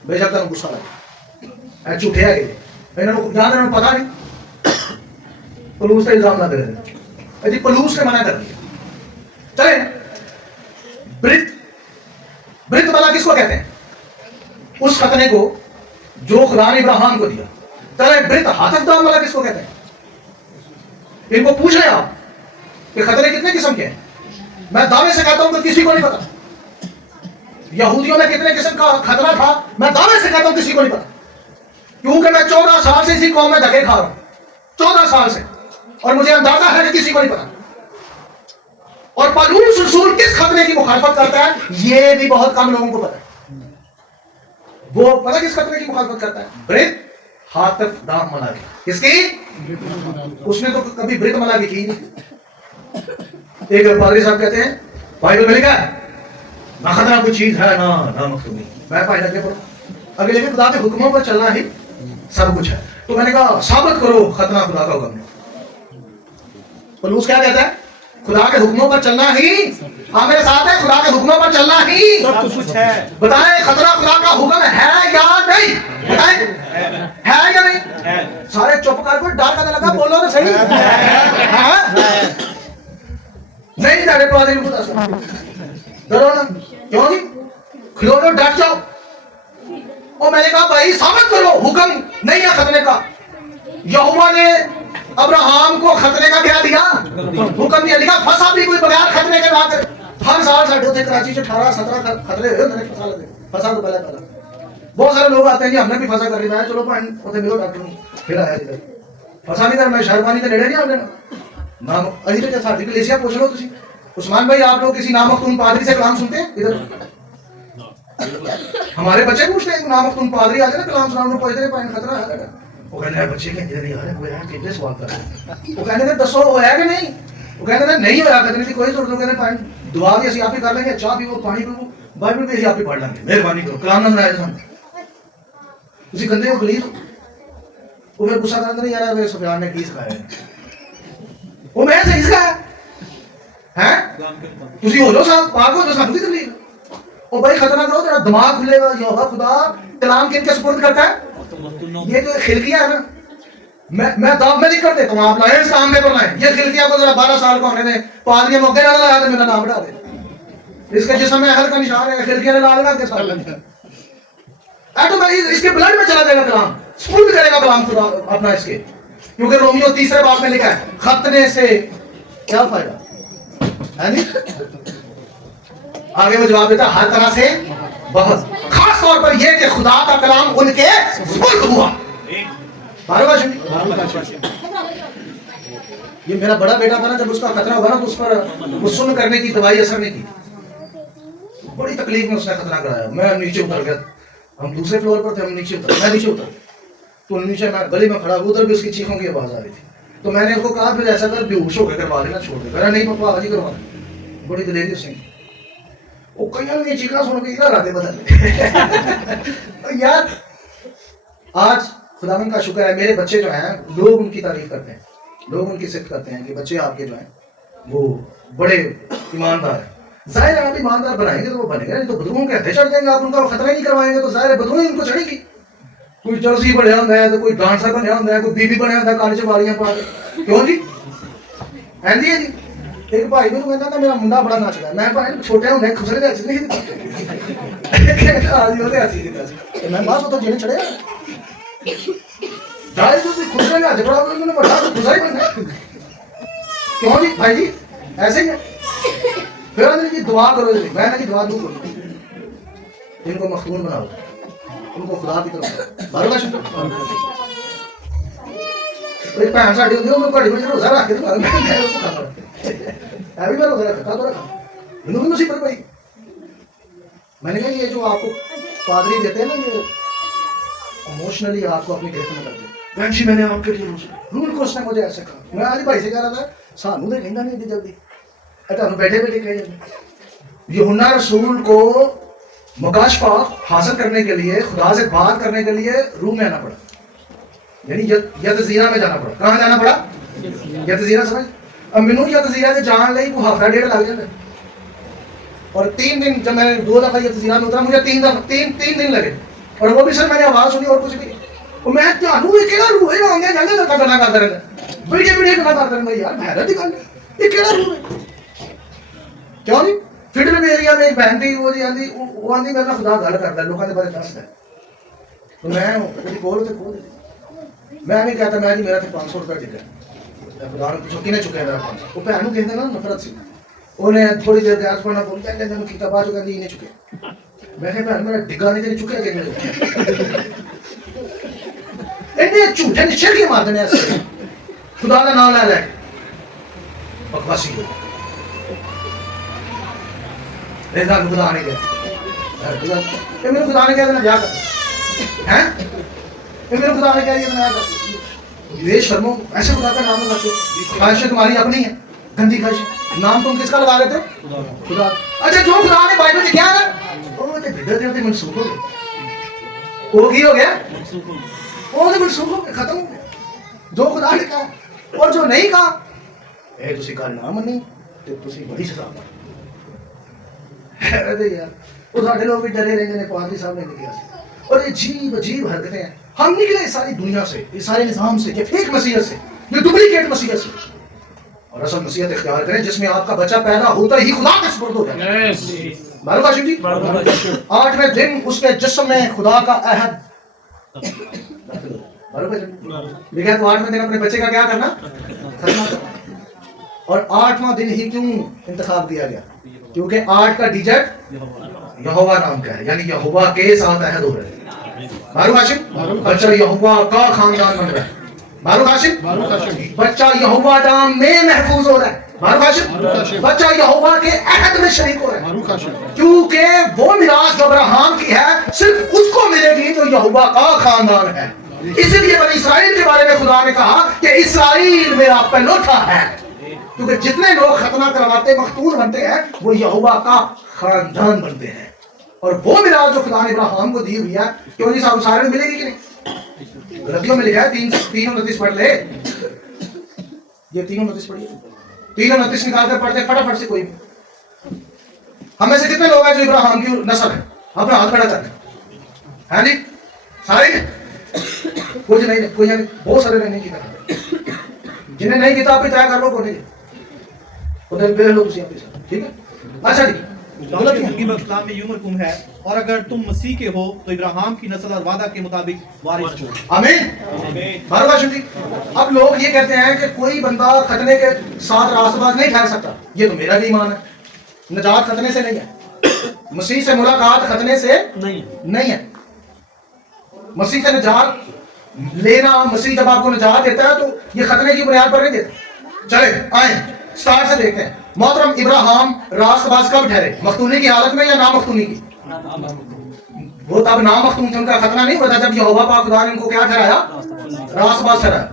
बेशक तक गुस्सा लगे झूठे है इन्होंने पता नहीं। पलूस का इल्जाम लग रहे थे, पलूस ने मना कर दिया। चले, ब्रित वाला किसको कहते हैं? उस खतने को जो खुदा ने इब्राहिम को दिया। चले, ब्रित हाथफदाम वाला किसको कहते हैं? इनको पूछ रहे आप कि खतरे कितने किस्म के हैं। मैं दावे से कहता हूं कि किसी को नहीं पता। यहूदियों में कितने किस्म का खतरा था, मैं दावे से कहता हूं किसी को नहीं पता, क्योंकि मैं 14 साल से इसी कौम में धक्के खा रहा हूं, 14 साल से, और मुझे अंदाजा है कि किसी को नहीं पता। और पलूस रसूल किस खतरे की मुखालफत करता है, यह भी बहुत कम लोगों को पता है। वो पता किस खतरे की मुखालफत करता है? ब्रित हातिफ दाम मला की किसकी उसने तो कभी ब्रित मला की नहीं। एक पादरी साहब कहते हैं बाइबल में लिखा है ना खतरा कोई चीज है ना ना मखतूमी। मैं पाई लगे पढ़ो आगे लिखे खुदा के हुक्मों पर चलना ही सब कुछ है। तो मैंने कहा साबित करो खतना खुदा का हुक्म है। पलूस क्या कहता है खुदा के हुक्मों पर चलना ही, हाँ मेरे साथ है, खुदा के हुक्मों पर चलना ही सब कुछ है। बताएं खतरा खुदा का हुक्म है या नहीं? बताएं है या नहीं? सारे चुप कर कोई डर करने लगा बोलो तो सही। हाँ? नहीं डरे पादरी को डरो ना क्यों जी खिलो तो डट जाओ। और मैंने कहा भाई साबित करो हुक्म नहीं है खतने का। यहोवा ने अब्राहम को खतने का क्या दिया हुक्म दिया, लिखा फंसा भी कोई बगैर खतने के ना करे। हर साल साढ़े होते कराची से 18-17 खतरे हुए मैंने फंसा लगे फंसा तो पहले बहुत सारे लोग आते हैं जी हमने भी फंसा कर लिया चलो पॉइंट उसे मिलो डॉक्टर फिर आया इधर फंसा नहीं कर मैं शहरबानी के नेड़े नहीं आने नाम अभी तो साथी कलेसिया पूछ लो तुसी उस्मान भाई आप लोग किसी नामख्तूम पादरी से कलाम सुनते हैं इधर हमारे बच्चे पूछते हैं नामख्तूम पादरी आ जाए ना कलाम सुनाने को पहुंचते पॉइंट खतरा है वो कहने हैं बच्चे के इधर नहीं आ रहे वो यार कितने सवाल कर रहे हैं वो कहने थे दसो वो है कि नहीं वो कहने थे नहीं होया खतरे की कोई जरूरत नहीं पॉइंट दुआ भी ਅਸੀਂ ਆਪੇ ਕਰ ਲਾਂਗੇ ਚਾਹ ਪੀਵੋ ਪਾਣੀ ਪੀਵੋ ਬਾਈਬਲ ਵੀ ਅਸੀਂ ਆਪੇ ਪੜ੍ਹ ਲਾਂਗੇ ਮਿਹਰਬਾਨੀ ਕਰੋ ਕਲਾਮ ਨਾ ਸੁਣਾਇਆ ਸਾਨੂੰ ਤੁਸੀਂ ਗੰਦੇ ਹੋ ਗਲੀਜ਼ ਉਹ ਫਿਰ ਗੁੱਸਾ ਕਰਦਾ ਨਹੀਂ ਯਾਰ ਇਹ ਸੁਫਿਆਨ ਨੇ ਕੀ ਸਿਖਾਇਆ ਉਹ ਮੈਂ ਸਹੀ ਸਿਖਾਇਆ ਹੈ ਤੁਸੀਂ ਹੋ ਜਾਓ ਸਾਹਿਬ ਪਾਕ ਹੋ ਜਾਓ ਸਾਨੂੰ ਕੀ ਤਕਲੀਫ ਉਹ भाई खतरा करो तेरा दिमाग खुलेगा यहोवा खुदा कलाम किनके सुपुर्द करता है ये जो खिलकिया है ना मैं दाव में नहीं कर देता हूँ आप लाए इस काम में बनाए ये खिलकिया को जरा 12 साल का होने में पादरी मौके ना लगाया तो मेरा नाम बढ़ा दे इसके जिस्म में अहल का निशान है खिलकिया ने ला लगा के साथ ऑटोमेटिक इसके ब्लड में चला जाएगा कलाम स्पूर्द करेगा कलाम खुदा अपना इसके क्योंकि रोमियो 3 बाब में लिखा है खतने से क्या फायदा है नहीं आगे वो जवाब देता हर तरह से बहुत खास तौर पर यह कि खुदा का कलाम उनके स्पुर्द हुआ। ये मेरा बड़ा बेटा था ना जब उसका खतरा हुआ ना तो उस पर गुस्सुम करने की दवाई असर नहीं की बड़ी तकलीफ में उसने खतरा कराया मैं नीचे उतर गया हम दूसरे फ्लोर पर थे हम नीचे उतर मैं नीचे उतर तो नीचे मैं गली में खड़ा उधर भी उसकी चीखों की आवाज आ रही थी तो मैंने उसको कहा फिर ऐसा कर बेहोश होकर करवा लेना छोड़ दे नहीं पापा आज ही करवा बड़ी दिलेरी उसने वो कई ने चीखा सुन के इधर आते बदल तो यार आज खुदावन का शुक्र है मेरे बच्चे जो हैं लोग उनकी तारीफ करते हैं लोग उनकी सिफ्त करते हैं कि बच्चे आपके जो हैं वो बड़े ईमानदार हैं जाहिर है आप ईमानदार बनाएंगे तो वो बनेगा नहीं तो बदरूओं के हथे चढ़ जाएंगे आप उनका खतरा ही नहीं करवाएंगे तो जाहिर है बदरू ही उनको चढ़ेगी कोई जर्सी बनया होता है तो कोई डांसर बनया होता है कोई बीबी बनया होता है काली चवालियां पा के क्यों जी ऐंदी है जी एक भाई मेरे कहता था मेरा मुंडा बड़ा नचदा है मैं भाई छोटे होंदे खुसरे दे हसी नहीं आज ਉਹਦੇ ਹੱਸੀ ਦੀ ਦੱਸ ਤੇ ਮੈਂ ਬਾਸ ਉਤੋਂ ਜਿਹਨੇ ਚੜਿਆ जाहिर से खुसरे में हज पड़ा मैंने बड़ा तो खुसरा ही बनना क्यों जी भाई जी ऐसे ही है फिर अंदर की दुआ करो जी मैं ना की दुआ दूं करो इनको मखदूम बनाओ इनको खुदा की तरफ बारो का शुक्र एक भैन साडी होंदी ਉਹਨੂੰ ਘੜੀ ਵਿੱਚ ਰੋਜ਼ਾ ਰੱਖ ਕੇ ਤੇ ਮੈਂ भी रोज़ा रखा तो रखा मैंने भी मुसीबत पड़ी मैंने कहा ये जो आपको पादरी देते हैं ना ये इमोशनली आपको अपनी गिरफ्त में करते हैं बहन जी मैंने आपके लिए रूल को उसने मुझे ऐसे कहा मैं आज भाई से कह रहा था सानू तो कहना नहीं दी जल्दी तुम बैठे बैठे कह यूहन्ना रसूल को मुकाशफा हासिल करने के लिए खुदा से बात करने के लिए रूम में आना पड़ा यानी यतज़ीरा में जाना पड़ा कहाँ जाना पड़ा यतज़ीरा समझ अब मैनू यतज़ीरा से जान ली को हफ्ता डेढ़ लग जाता और 3 दिन जब मैं 2 दफा यतज़ीरा में उतरा मुझे 3 दिन लगे और वो भी सर मैंने आवाज सुनी और कुछ भी और मैं ਤੁਹਾਨੂੰ ਇਹ ਕਿਹੜਾ ਰੂਹ ਹੈ ਆਉਂਦੇ ਜਾਂਦੇ ਤਾਂ ਗੱਲਾਂ ਕਰਦੇ ਰਹਿੰਦੇ ਬੜੀ ਬੜੀ ਗੱਲਾਂ ਕਰਦੇ ਰਹਿੰਦੇ यार हैरत की गल ये ਕਿਹੜਾ रूह है क्यों जी फिडल एरिया में एक बहन थी वो जी आंदी वो आंदी मेरे खुदा गल करदा लोगों के बारे दसदा तो मैं ਉਹਦੀ ਕੋਲ ਤੇ ਖੋਲ मैं नहीं कहता मैं जी मेरा तो 500 रुपया टिकट खुदा ने पूछो किने चुके मेरा 500 वो भैन ਨੂੰ ਕਹਿੰਦੇ ਨਾ ਨਫ਼ਰਤ ਸੀ ਉਹਨੇ ਥੋੜੀ ਦੇਰ ਗੈਸ ਪੜਨਾ ਬੋਲ ਕਹਿੰਦੇ ਮੈਨੂੰ ਕੀਤਾ ਬਾਅਦ ਚ ਕਹਿੰਦੀ ਇਹਨੇ ਚੁੱਕੇ मैं कहा भैन मेरा डिग्गा नहीं तेरी चुके कि इन्ने झूठे निश्चय के मार देने ऐसे खुदा का नाम ले बकवासी को ऐसा खुदा ने कहा ये मेरे खुदा ने कहा देना जा कर हैं کہ میرے خدا نے کیا یہ بنایا تھا؟ یہ شرمو ایسے خدا کا نام لگاتے ہو، خواہشیں تمہاری اپنی ہیں، گندی خواہشیں، نام تم کس کا لگا لیتے ہو؟ خدا۔ اچھا جو خدا نے بائبل سے کیا ہے وہ تے بدعت ہوتے منسوخ ہو گئے، وہ کی ہو گیا، وہ تے منسوخ ہو گئے، ختم ہو گئے۔ جو خدا نے کہا اور جو نہیں کہا اے تسی گل نہ منی تے تسی بڑی سزا پاؤ۔ حیرت ہے یار، وہ ساڈے لوگ بھی ڈرے رہتے ہیں پادری صاحب نے کیا اور یہ عجیب عجیب حرکتیں ہیں۔ ہم نکلے اس ساری دنیا سے، اس سارے نظام سے، یہ فیک مسیحیت سے، یہ ڈپلیکیٹ مسیحیت سے، اور اصل مسیحیت اختیار کریں جس میں آپ کا بچہ پیدا ہوتا ہی خدا کے سپرد ہو جائے۔ بارو کاشم جی، 8ویں دن اس کے جسم میں خدا کا عہد لکھا ہے، تو 8ویں دن اپنے بچے کا کیا کرنا، ختم کرنا۔ اور 8واں دن ہی کیوں انتخاب دیا گیا؟ کیونکہ 8 کا ڈیجٹ یہوہ نام کا ہے، یعنی یہوہ کے ساتھ عہد ہو رہا ہے۔ بارو ہاشم، بچہ یہوہ کا خاندان بن رہا ہے۔ بارو ہاشم، بچہ یہوہ نام میں محفوظ ہو رہا ہے۔ بارو ہاشم، بچہ یہوہ کے عہد میں شریک ہو رہا ہے، کیونکہ وہ میراث جو ابراہیم کی ہے صرف اس کو ملے گی جو یہوہ کا خاندان ہے۔ اسی لیے بنی اسرائیل کے بارے میں خدا نے کہا کہ اسرائیل میرا پلوٹا ہے، کیونکہ جتنے لوگ ختنہ کرواتے مختون بنتے ہیں وہ یہوہ کا خاندان بنتے ہیں، اور وہ میراث جو خدا نے ابراہیم کو دی ہوئی ہے کیوں جی صاحب سارے میں ملے گی کہ نہیں؟ ربیوں میں لکھا ہے 3:29 پڑھ لے، یہ 3:29 پڑھیے، 3:29 نکال کر پڑھتے فٹافٹ سے کوئی بھی۔ ہم میں سے کتنے لوگ ہیں جو ابراہیم کی نسل ہے؟ اپنا ہاتھ کھڑا کر دیں، ہاں جی سارے، کوئی نہیں، کوئی نہیں، بہت سارے نہیں کیا، جنہیں نہیں کتاب پہ طے کر لو، کوئی نہیں ادھر پہ لو تسی اپنے ساتھ، ٹھیک ہے۔ اچھا جی، زندگی میں اسلام میں یوں حکم ہے، اور اگر تم مسیح کے ہو تو ابراہیم کی نسل اور وعدہ کے مطابق وارث ہو۔ آمین۔ بارو باشم جی، اب لوگ یہ کہتے ہیں کہ کوئی بندہ ختنے کے ساتھ راست باز نہیں ٹھہر سکتا، یہ تو میرا بھی ایمان ہے، نجات ختنے سے نہیں ہے، مسیح سے ملاقات ختنے سے نہیں ہے، مسیح سے نجات لینا، مسیح جب آپ کو نجات دیتا ہے تو یہ ختنے کی بنیاد پر نہیں دیتا۔ چلے آئیں سٹارٹ سے دیکھتے ہیں، محترم ابراہیم راست باز کب ٹھہرے؟ مختونی کی حالت میں یا نامختونی کی؟ وہ تب نامختون تھے، ان کا ختنہ نہیں ہوا تھا جب یہوہ پاک خدا نے ان کو کیا ٹھہرایا؟ راست باز ٹھہرایا۔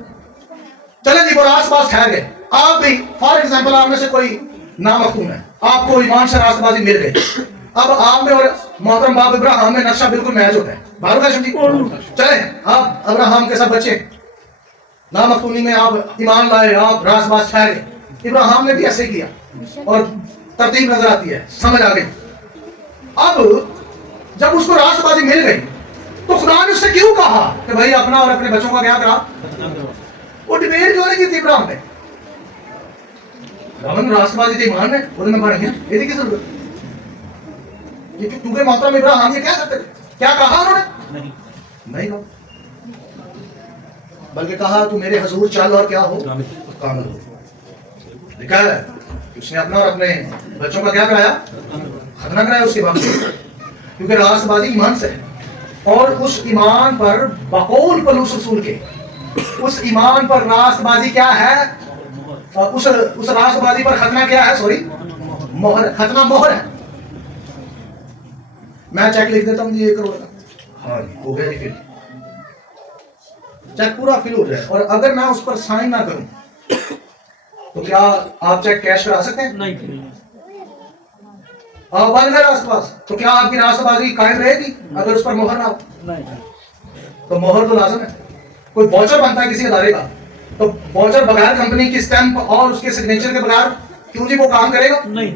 چلیں جی، وہ راست باز ٹھہر گئے، آپ بھی فار ایگزامپل آپ میں سے کوئی نامختون ہے، آپ کو ایمان سے راست بازی مل گئی، اب آپ میں اور محترم باپ ابراہیم میں نقشہ بالکل میچ ہوتا ہے۔ بارو کا جی، چلیں آپ ابراہیم کے سب بچے نامختونی میں آپ ایمان لائے، آپ راست باز ٹھہر گئے، ابراہیم نے بھی ایسے کیا اور ترتیب نظر آتی ہے، سمجھ آ گئی۔ اب جب اس کو راست بازی مل گئی تو خدا نے اس سے کیوں کہا کہ بھائی اپنا اور اپنے بچوں کا کیا کرا؟ وہ ڈیبیٹ کیوں نہیں کی تھی ابراہیم نے؟ رمن راست بازی تھی ایمان نے، وہ میں پڑھ گیا، یہ تھی کس ضرورت؟ یہ کیونکہ محترم ابراہیم یہ کہہ سکتے تھے، کیا کہا انہوں نے؟ نہیں کہا، بلکہ کہا تو میرے حضور چل اور کیا ہو؟ کامل ہو۔ لکھا ہے اس نے اپنا اور اپنے بچوں کا کیا کرایا؟ ختنہ کرایا اس کے بعد، کیونکہ راست بازی ایمان سے ہے، اور اس ایمان پر بقول پلوس رسول کے، اس ایمان پر راست بازی کیا ہے؟ اس راست بازی پر ختنہ کیا ہے؟ سوری، مہر، ختنہ مہر ہے۔ میں چیک لکھ دیتا ہوں جی، 1 کروڑ کا، ہاں جی ہو گیا جی، فل چیک پورا فل ہو جائے، اور اگر میں اس پر سائن نہ کروں تو کیا آپ چیک کیش کرا سکتے ہیں؟ نہیں۔ آپ بن گئے راست باز تو کیا آپ کی راست بازی قائم رہے گی اگر اس پر مہر نہ ہو؟ نہیں۔ تو مہر تو لازم ہے۔ کوئی واچر بنتا ہے کسی ادارے کا تو واچر بغیر کمپنی کی اسٹیمپ اور اس کے سگنیچر کے بغیر کیوں جی وہ کام کرے گا؟ نہیں،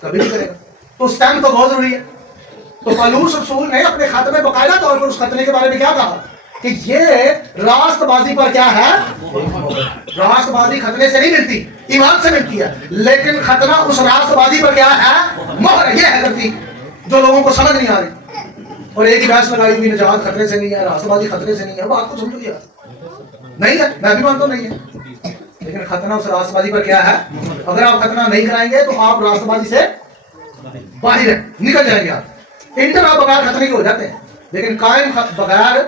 کبھی نہیں کرے گا۔ تو اسٹیمپ تو بہت ضروری ہے۔ تو پولس رسول نے اپنے خط میں باقاعدہ طور پر اس ختنے کے بارے میں کیا کہا کہ یہ راست بازی پر کیا ہے؟ راست بازی ختنے سے نہیں ملتی، ایمان سے ملتی ہے، لیکن ختنہ اس راست بازی پر کیا ہے؟ مہر ہے۔ یہ ہے غلطی جو لوگوں کو سمجھ نہیں آ رہی، اور ایک ہی بحث لگائی ہوئی نجات خطرے سے نہیں ہے، راست بازی خطرے سے نہیں ہے، وہ آپ کو سمجھ لیا نہیں ہے، میں بھی مانتا ہوں نہیں ہے، لیکن ختنہ اس راست بازی پر کیا ہے؟ اگر آپ ختنہ نہیں کرائیں گے تو آپ راست بازی سے باہر ہیں، نکل جائیں گے، آپ انٹر آپ بغیر ختنے کے ہو جاتے ہیں، لیکن قائم بغیر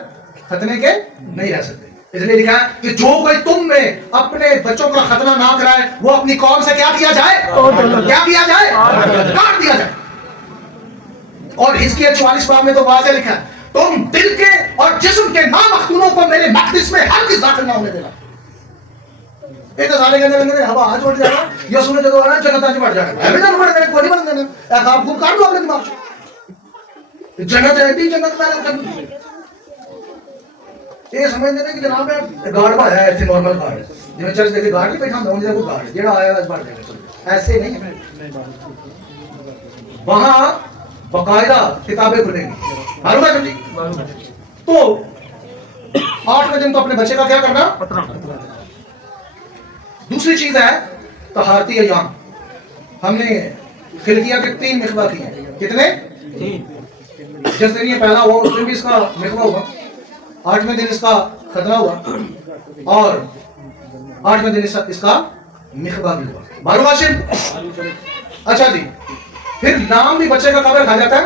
ختنے کے نہیں رہ سکتے۔ اس لیے لکھا ہے کہ جو کوئی تم میں اپنے بچوں کا ختنہ نہ کرائے وہ اپنی قوم سے کیا کیا جائے؟ کیا کیا جائے؟ کاٹ دیا جائے۔ اور اس کے 44 باب میں تو واضح لکھا ہے तुम दिल के और जिस्म के नामख्तूनों को मेरे मक़दिस में हरगिज़ दाखिल ना होने देना। ये तो सारे कहने लगे हवा आज बढ़ जाएगा, यसू ने जो आना जन्नत आज बढ़ जाएगा, हमें ना बढ़ देना, कोई नहीं बढ़ देना, एक आप खूब काट दो अपने दिमाग से। जन्नत है भी जन्नत में आना कर, ये समझते हैं कि जनाब मैं गार्ड में आया ऐसे नॉर्मल गार्ड, जिन्हें चर्च देखे गार्ड नहीं बैठा हूँ, उन्हें देखो गार्ड जेड़ा आया आज बढ़ जाएगा, ऐसे नहीं है। वहाँ बकायदा किताबें खुलेंगी, मालूम है जी? तो 8वें दिन तो अपने बच्चे का क्या करना। दूसरी चीज है तहारती अय्याम। हमने खिलकिया के 3 मिखबा किए हैं। कितने? 3। जिस दिन ये पैदा हुआ उस दिन भी इसका मिखबा हुआ, 8वें दिन इसका खतरा हुआ और 8वें दिन इसका मिखबा भी हुआ। मालूम हाशिम? अच्छा जी, फिर नाम भी बच्चे का कब रखा जाता है?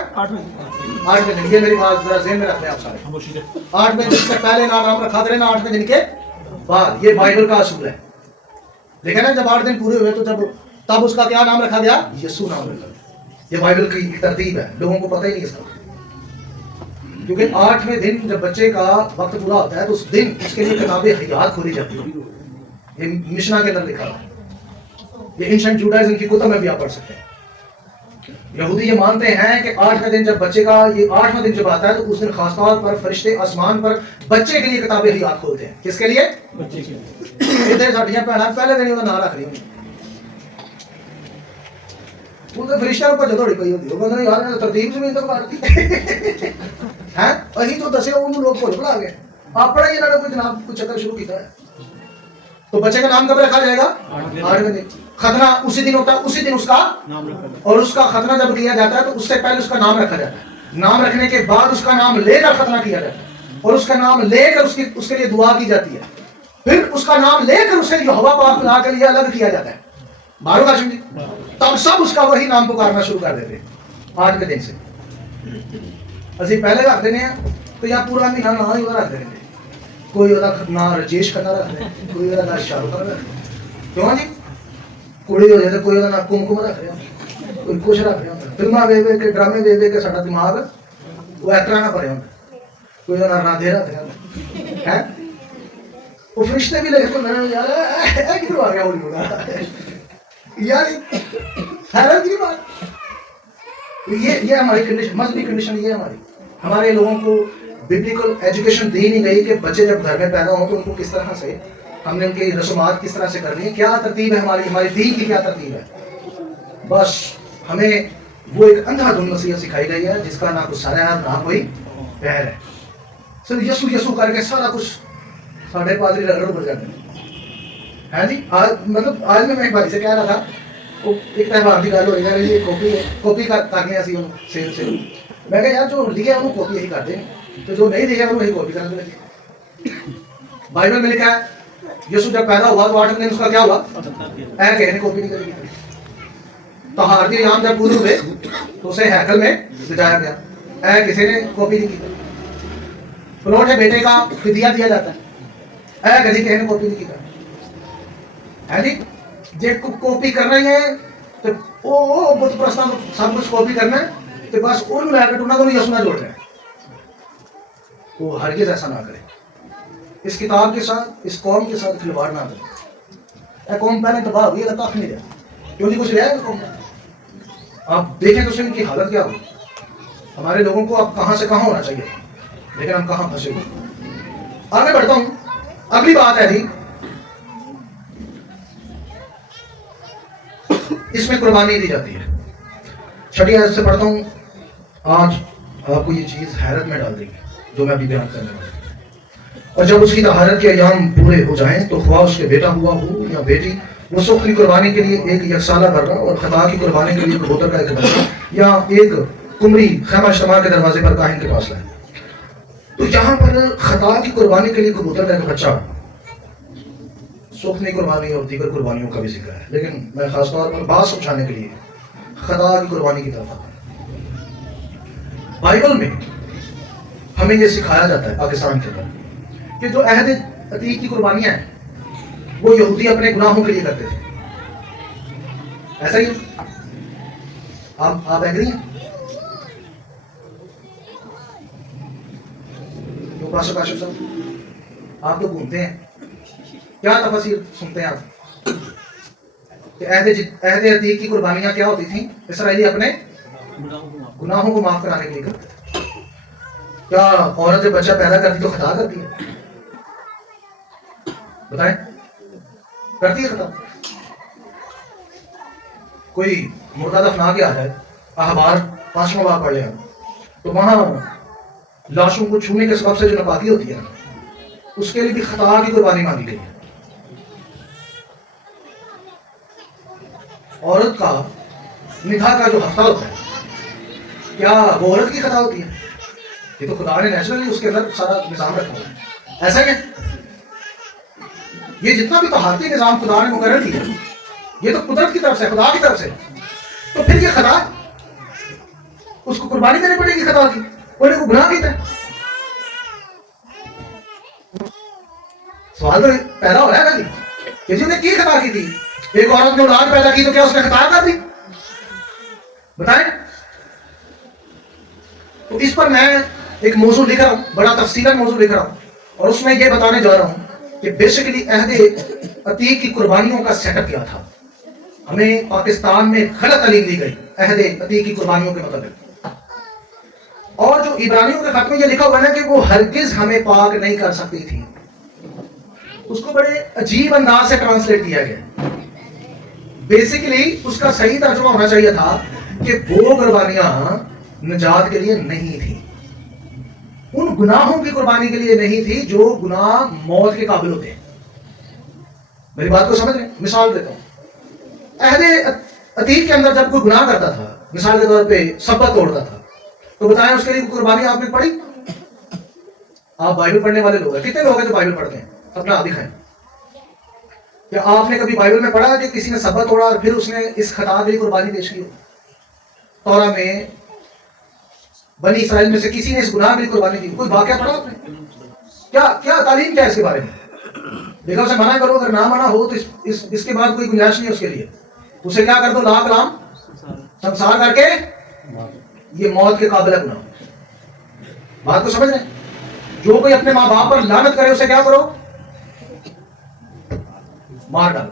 8वें दिन। ये मेरी बात जरा ज़हन में रखते हैं आप सारे। 8वें दिन से पहले नाम रखा करें ना 8वें दिन के बाद। ये बाइबल का असूल है। देखा ना, जब 8 दिन पूरे हुए तो तब उसका क्या नाम रखा गया? यीशु नाम रखा गया। ये बाइबल की तरतीब है, लोगों को पता ही नहीं इसका, क्योंकि 8वें दिन जब बच्चे का वक्त पूरा होता है तो उस दिन उसके लिए किताबें हयात खोली जाती है। ये मिशना के अंदर लिखा है, ये एंशिएंट जुडाइज्म की कुतुब में भी आप पढ़ सकते हैं। यहूदी ये मानते हैं कि 8वें दिन जब बच्चे का ये 8वां दिन जब आता है तो उस दिन खासतौर पर फरिश्ते आसमान पर बच्चे के लिए किताबें हयात खोलते हैं। किसके लिए? बच्चे के लिए। इधर साड़ियां पहना पहले दिन ही नाम रख रही हूं, उनके फरिश्ते ऊपर जो थोड़ी पई होती है, वो कहते यार ये तरतीब से तो काटती हैं, अहीं तो दसे उन लोग भुल भुला गए, अपना ही इन्होंने कोई जनाब कुछ चक्कर शुरू किया है। तो बच्चे का नाम कब रखा जाएगा? 8वें दिन। खतना उसी दिन होता है, उसी दिन उसका नाम रखा, और उसका खतना जब किया जाता है तो उससे पहले उसका नाम रखा जाता है। नाम रखने के बाद उसका नाम लेकर खतना किया जाता है और उसका नाम लेकर उसके लिए दुआ की जाती है। फिर उसका नाम लेकर उसे यहोवा पाक खुदा के लिए अलग किया जाता है। मालूम हाशिम जी? तब सब उसका वही नाम पुकारना शुरू कर देते हैं 8वें दिन से। असि पहले रख देने हैं तो यहाँ पूरा महीना ना ही रख देने, कोई ना राजेश खन्ना रख दे, कोई ना शाहरुख खान रख दे, क्यों जी? कुड़ी हो जाए, कोई ना कुमकुम रख रहा, कोई कुछ रख रहा। फिल्मा वे के ड्रामे वे के साडा दिमाग वो एक्टरा ना भरे होंगे, कोई ना राधे रख रहा है। वो फरिश्ते भी लगे तो मैंने यार किधर आ गया वो यार, हैरान की बात। ये हमारी कंडीशन, मजहबी कंडीशन ये हमारे लोगों को बिब्लिकल एजुकेशन दी नहीं गई कि बच्चे जब घर में पैदा हो तो उनको किस तरह से हमने उनकी रस्मात किस तरह से करनी है, क्या तरतीब है हमारी दीन की क्या तरतीब है। बस हमें वो एक अंधाधुंध नसीहत सिखाई गई है जिसका ना कुछ सारा है ना कोई पैर है, सिर्फ यसू यसू करके सारा कुछ साढ़े पादरी रगड़ बढ़ जाते हैं जी। आज मैं एक भाई से कह रहा था, वो एक त्यौहार की गल हो रही है, ये कॉपी करने असी सेल से मैं कहा यार जो लिखे उन्होंने कॉपी यही कर देंगे, तो जो नहीं लिखे उन्होंने कॉपी कर देंगे। बाइबल में लिखा है यीशु जब पैदा हुआ तो 8वें दिन उसका क्या हुआ? किसी ने कॉपी नहीं करी। तहारत के अय्याम जब पूरे हुए तो उसे हैकल में सजाया गया, किसी ने कॉपी नहीं की। प्लॉट है बेटे का फिदिया दिया जाता है, कभी किसी ने कॉपी नहीं की है जी। जे कॉपी करना ही है तो वो बुत प्रश्न सब कुछ कॉपी करना है तो बस उन लैके टूना को यसुना जोड़ रहे हैं, वो हरगिज़ ऐसा ना करे। इस किताब के साथ इस कौम के साथ खिलवाड़ ना करें। कौम पहले तबाह हुई है, कख नहीं रहा, क्यों नहीं कुछ रहा है कौम। आप देखें तो इनकी हालत क्या हुई। हमारे लोगों को अब कहाँ से कहाँ होना चाहिए, लेकिन हम कहाँ फंसे हुए। आगे बढ़ता हूँ, अगली बात है जी, इसमें कुर्बानी दी जाती है। छठी आयत से पढ़ता हूँ, आज आपको ये चीज़ हैरत में डाल देगी जो मैं अभी बयान करने वाला हूँ। और जब उसकी तहारत के अय्याम पूरे हो जाएं तो ख्वाह उसके बेटा हुआ हो या बेटी, वो सुख की कुर्बानी के लिए एक यकसाला बर्रा और खता की कुर्बानी के लिए कबूतर का एक बच्चा या एक कुमरी खैमा इज्तिमा के दरवाजे पर काहिन के पास लाए। तो यहाँ पर खता की कुर्बानी के लिए कबूतर का एक बच्चा, सुखनी कुर्बानी और दीगर कुर्बानियों का भी जिक्र है, लेकिन मैं खासतौर पर बात समझाने के लिए खता की कुर्बानी की तरफ आता हूँ। बाइबल में हमें यह सिखाया जाता है पाकिस्तान के अंदर कि जो अहद अतीक की कुर्बानियां हैं वो यहूदी अपने गुनाहों के लिए करते थे। ऐसा ही आप एग्री हैं? پاسو کاشف صاحب آپ تو گھومتے ہیں, کیا تفسیر سنتے ہیں آپ کہ عہد عتیق کی قربانیاں کیا ہوتی تھیں؟ اسرائیلی اپنے گناہوں کو معاف کرانے کے لیے کرتے تھے. کیا عورت جب بچہ پیدا کرتی تو خطا کرتی ہے؟ بتائیں, کرتی ہے خطا؟ کوئی مردہ دفنا کے آ جائے, احبار 5واں باب پڑھ لیں تو وہاں لاشوں کو چھونے کے سبب سے جو ناپاکی ہوتی ہے اس کے لیے بھی خطا کی قربانی مانگی گئی ہے. عورت کا نکاح کا جو ہفتہ ہوتا ہے, کیا وہ عورت کی خطا ہوتی ہے؟ یہ تو خدا نے نیچرلی اس کے اندر سارا نظام رکھا ہے, ایسا ہی ہے. یہ جتنا بھی طہارتی نظام خدا نے مقرر کیا یہ تو قدرت کی طرف سے, خدا کی طرف سے. تو پھر یہ خطا اس کو قربانی دینی پڑے گی خطا کی, وہ گناہ کیتا ہے. سوال تو پیدا ہو رہا ہے نا کہ جس نے کی خطا کی تھی, ایک عورت نے اولاد پیدا کی تو کیا اس نے خطا کر دی؟ بتائیں. تو اس پر میں ایک موضوع لکھ رہا ہوں, بڑا تفصیلی موضوع لکھ رہا ہوں, اور اس میں یہ بتانے جا رہا ہوں کہ بیسیکلی عہد عتیق کی قربانیوں کا سیٹ اپ کیا تھا. ہمیں پاکستان میں غلط تعلیم دی گئی عہد عتیق کی قربانیوں کے متعلق, اور جو عبرانیوں کے خط میں یہ لکھا ہوا ہے نا کہ وہ ہرگز ہمیں پاک نہیں کر سکتی تھی, اس کو بڑے عجیب انداز سے ٹرانسلیٹ کیا گیا. بیسیکلی اس کا صحیح ترجمہ ہونا چاہیے تھا کہ وہ قربانیاں نجات کے لیے نہیں تھی, ان گناہوں کی قربانی کے لیے نہیں تھی جو گناہ موت کے قابل ہوتے ہیں. میری بات کو سمجھ رہے ہیں؟ مثال دیتا ہوں. عہد عتیق کے اندر جب کوئی گناہ کرتا تھا, مثال کے طور پہ سبت توڑتا تھا, تو بتائیں اس کے لیے قربانی آپ نے پڑھی؟ آپ بائبل پڑھنے والے لوگ ہیں, کتنے لوگ ہیں جو بائبل پڑھتے ہیں؟ اپنا ہاتھ دکھائیں. کیا آپ نے کبھی بائبل میں پڑھا کہ کسی نے سبت توڑا اور پھر اس نے اس خطا کے لیے قربانی پیش کی؟ تورا میں بنی اسرائیل میں سے کسی نے اس گناہ کے لیے قربانی دی؟ کوئی واقعہ پڑھا آپ نے؟ کیا تعلیم کیا ہے اس کے بارے میں؟ دیکھو اسے منع کرو, اگر نہ منع ہو تو اس کے بعد کوئی گنجائش نہیں ہے اس کے لیے. اسے کیا کر دو, لا کلام سنسار کر کے, یہ موت کے قابل ہے گناہ. بات کو سمجھ رہے ہیں؟ جو کوئی اپنے ماں باپ پر لعنت کرے اسے کیا کرو, مار ڈالو.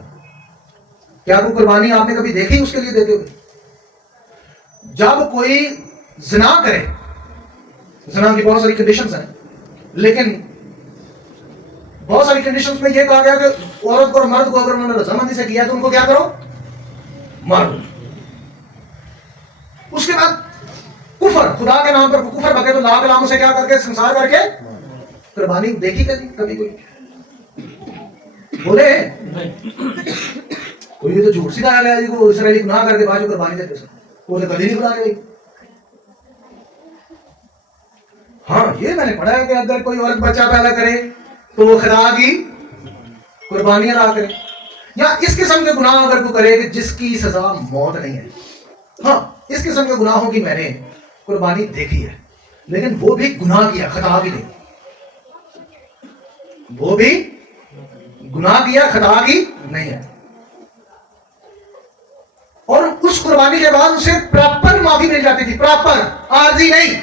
کیا کوئی قربانی آپ نے کبھی دیکھی اس کے لیے دیتے ہوئے؟ جب کوئی زنا کرے, زنا کی بہت ساری کنڈیشنز ہیں, لیکن بہت ساری کنڈیشنز میں یہ کہا گیا کہ عورت کو اور مرد کو اگر انہوں نے رضامندی سے کیا تو ان کو کیا کرو, مار دو. اس کے بعد کفر, خدا کے نام پر کفر بکے تو لا کلام سے کیا کر کے, سنسار کر کے قربانی دیکھی کبھی کوئی بولے کوئی تو جھوٹ سکھایا گیا جی کو اسرائیلی گناہ کر کے بعد جو قربانی دیتے سکتے, وہ تو کبھی نہیں بنا گئی. ہاں یہ میں نے پڑھا ہے کہ اگر کوئی عورت بچہ پیدا کرے تو وہ خدا کی قربانیاں ادا کرے, یا اس قسم کے گناہ اگر کوئی کرے کہ جس کی سزا موت نہیں ہے. ہاں اس قسم کے گناہوں کی میں نے قربانی دیکھی ہے, لیکن وہ بھی گناہ کیا, خطا بھی نہیں. وہ بھی گناہ کیا, خطا کی نہیں ہے. اور اس قربانی کے بعد اسے پراپر معافی مل جاتی تھی, پراپر, عارضی نہیں.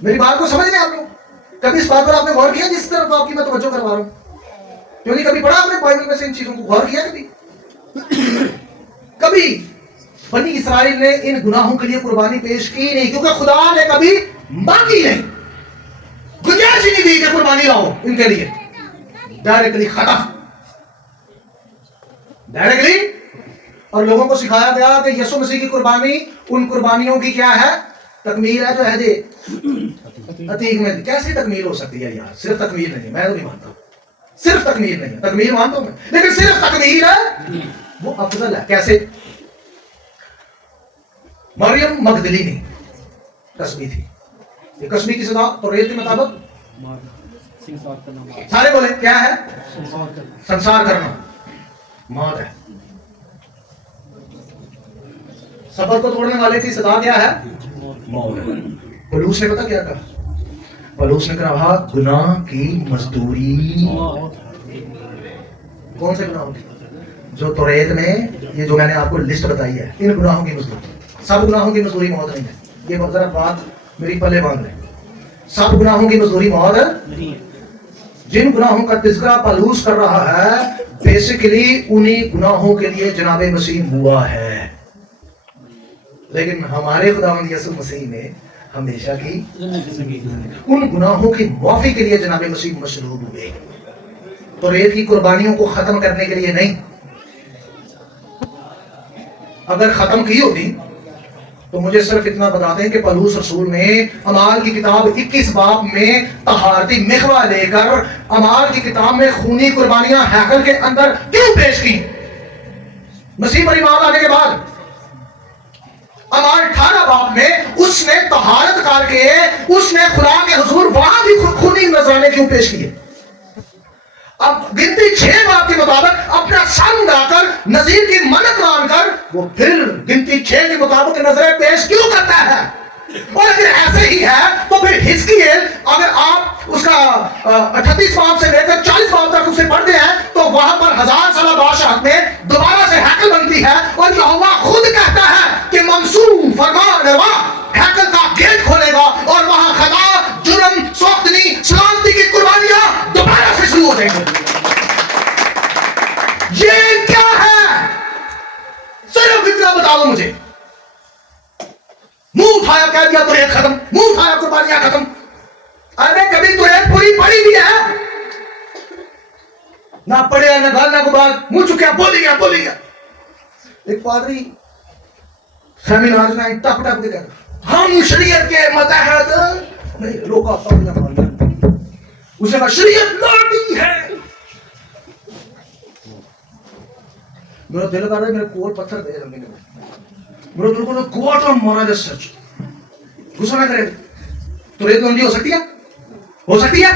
میری بات کو سمجھ رہے ہیں آپ لوگ؟ کبھی اس بات پر آپ نے غور کیا جس طرف آپ کی میں توجہ کروا رہا ہوں؟ کیونکہ کبھی پڑھا آپ نے بائبل میں سے ان چیزوں کو غور کیا کبھی؟ کبھی بنی اسرائیل نے ان گناہوں کے لیے قربانی پیش کی نہیں, کیونکہ خدا نے کبھی مانگی نہیں, گنجائش ہی نہیں دی کہ قربانی لاؤ ان کے لیے. ڈائریکٹلی خطا, ڈائریکٹلی. اور لوگوں کو سکھایا گیا کہ یسوع مسیح کی قربانی ان قربانیوں کی کیا ہے, تکمیل ہے جو عہد عتیق میں. کیسے تکمیل ہو سکتی ہے یار؟ صرف تکمیل نہیں ہے, میں تو نہیں مانتا. صرف تکمیل نہیں ہے, تکمیل مانتا ہوں میں, لیکن صرف تکمیل ہے وہ افضل ہے. کیسے؟ مریم مگدلینی قسمی تھی, یہ قسمی کی سزا توریت کے مطابق سارے بولے کیا ہے, سنسار کرنا, موت ہے. سبت کو توڑنے والے کی سزا کیا ہے, موت ہے. پولوس نے پتا کیا کہا؟ پولوس نے کہا گناہ کی مزدوری. کون سے گناہوں کی؟ جو توریت میں, یہ جو میں نے آپ کو لسٹ بتائی ہے, ان گناہوں کی مزدوری. سب گناہوں کی مزدوری موت نہیں ہے. یہ ذرا بات मेरी पल्ले बांध लें। सब गुनाहों की मजदूरी मौत है। नहीं है। जिन गुनाहों का तज़किरा पलूस कर रहा है बेसिकली उन्हीं गुनाहों के लिए जनाब मसीह हुआ है। लेकिन हमारे खुदावंद यीशु मसीह ने हमेशा की उन गुनाहों की माफी के लिए जनाब मसीह मसलूब हुए, तो रेत की कुर्बानियों को खत्म करने के लिए नहीं। अगर खत्म की होती तो मुझे सिर्फ इतना बताते हैं कि पलूस रसूल ने अमाल की किताब 21 बाब में तहारती मिखवा लेकर अमाल की किताब में खूनी कुर्बानियां हैकल के अंदर क्यों पेश की? मसीह पर ईमान लाने के बाद अमाल 18 बाब में उसने तहारत करके उसने खुदा के हुजूर वहां भी खूनी नजराने क्यों पेश किए? अब गिनती 6 बाब के मुताबिक अपना सर उड़ाकर नजीर की मन्नत मानकर वो फिर गिनती 6 के मुताबिक नजरें पेश क्यों करता है? और अगर ऐसे ही है तो फिर हिजकियेल अगर आप उसका 38 बाब से लेकर 40 बाब तक उसे पढ़ते हैं तो वहां पर 1000 साल बादशाह में दोबारा से हैकल बनती है और यहोवा खुद कहता है कि मंसूर फरमानरवा हैकल का गेट खोलेगा और वहां खदा जुर्म सौख्तनी सलामती की कुर्बानियां दोबारा से शुरू हो जाएंगी। ये क्या है? सिर्फ इतना बता दो मुझे। मुंह उठाया कह दिया तो खत्म, मुंह उठाया कुर्बानियां खत्म। अरे कभी तो पूरी पड़ी भी है ना, पढ़े ना गाल ना गुबार, मुंह चुका बोली गया। एक पादरी सेमिनार में टप टप के कहता हम शरीयत के मतहत नहीं, रोका पादरी मारना, उसने कहा शरीयत लौटी है। मेरा दिल कर रहा है मेरे कोल पत्थर दे जमीन में, मेरे दिल को कोट और मारा जा सच। गुस्सा ना करे तो रेत गंदी हो सकती है? हो सकती है?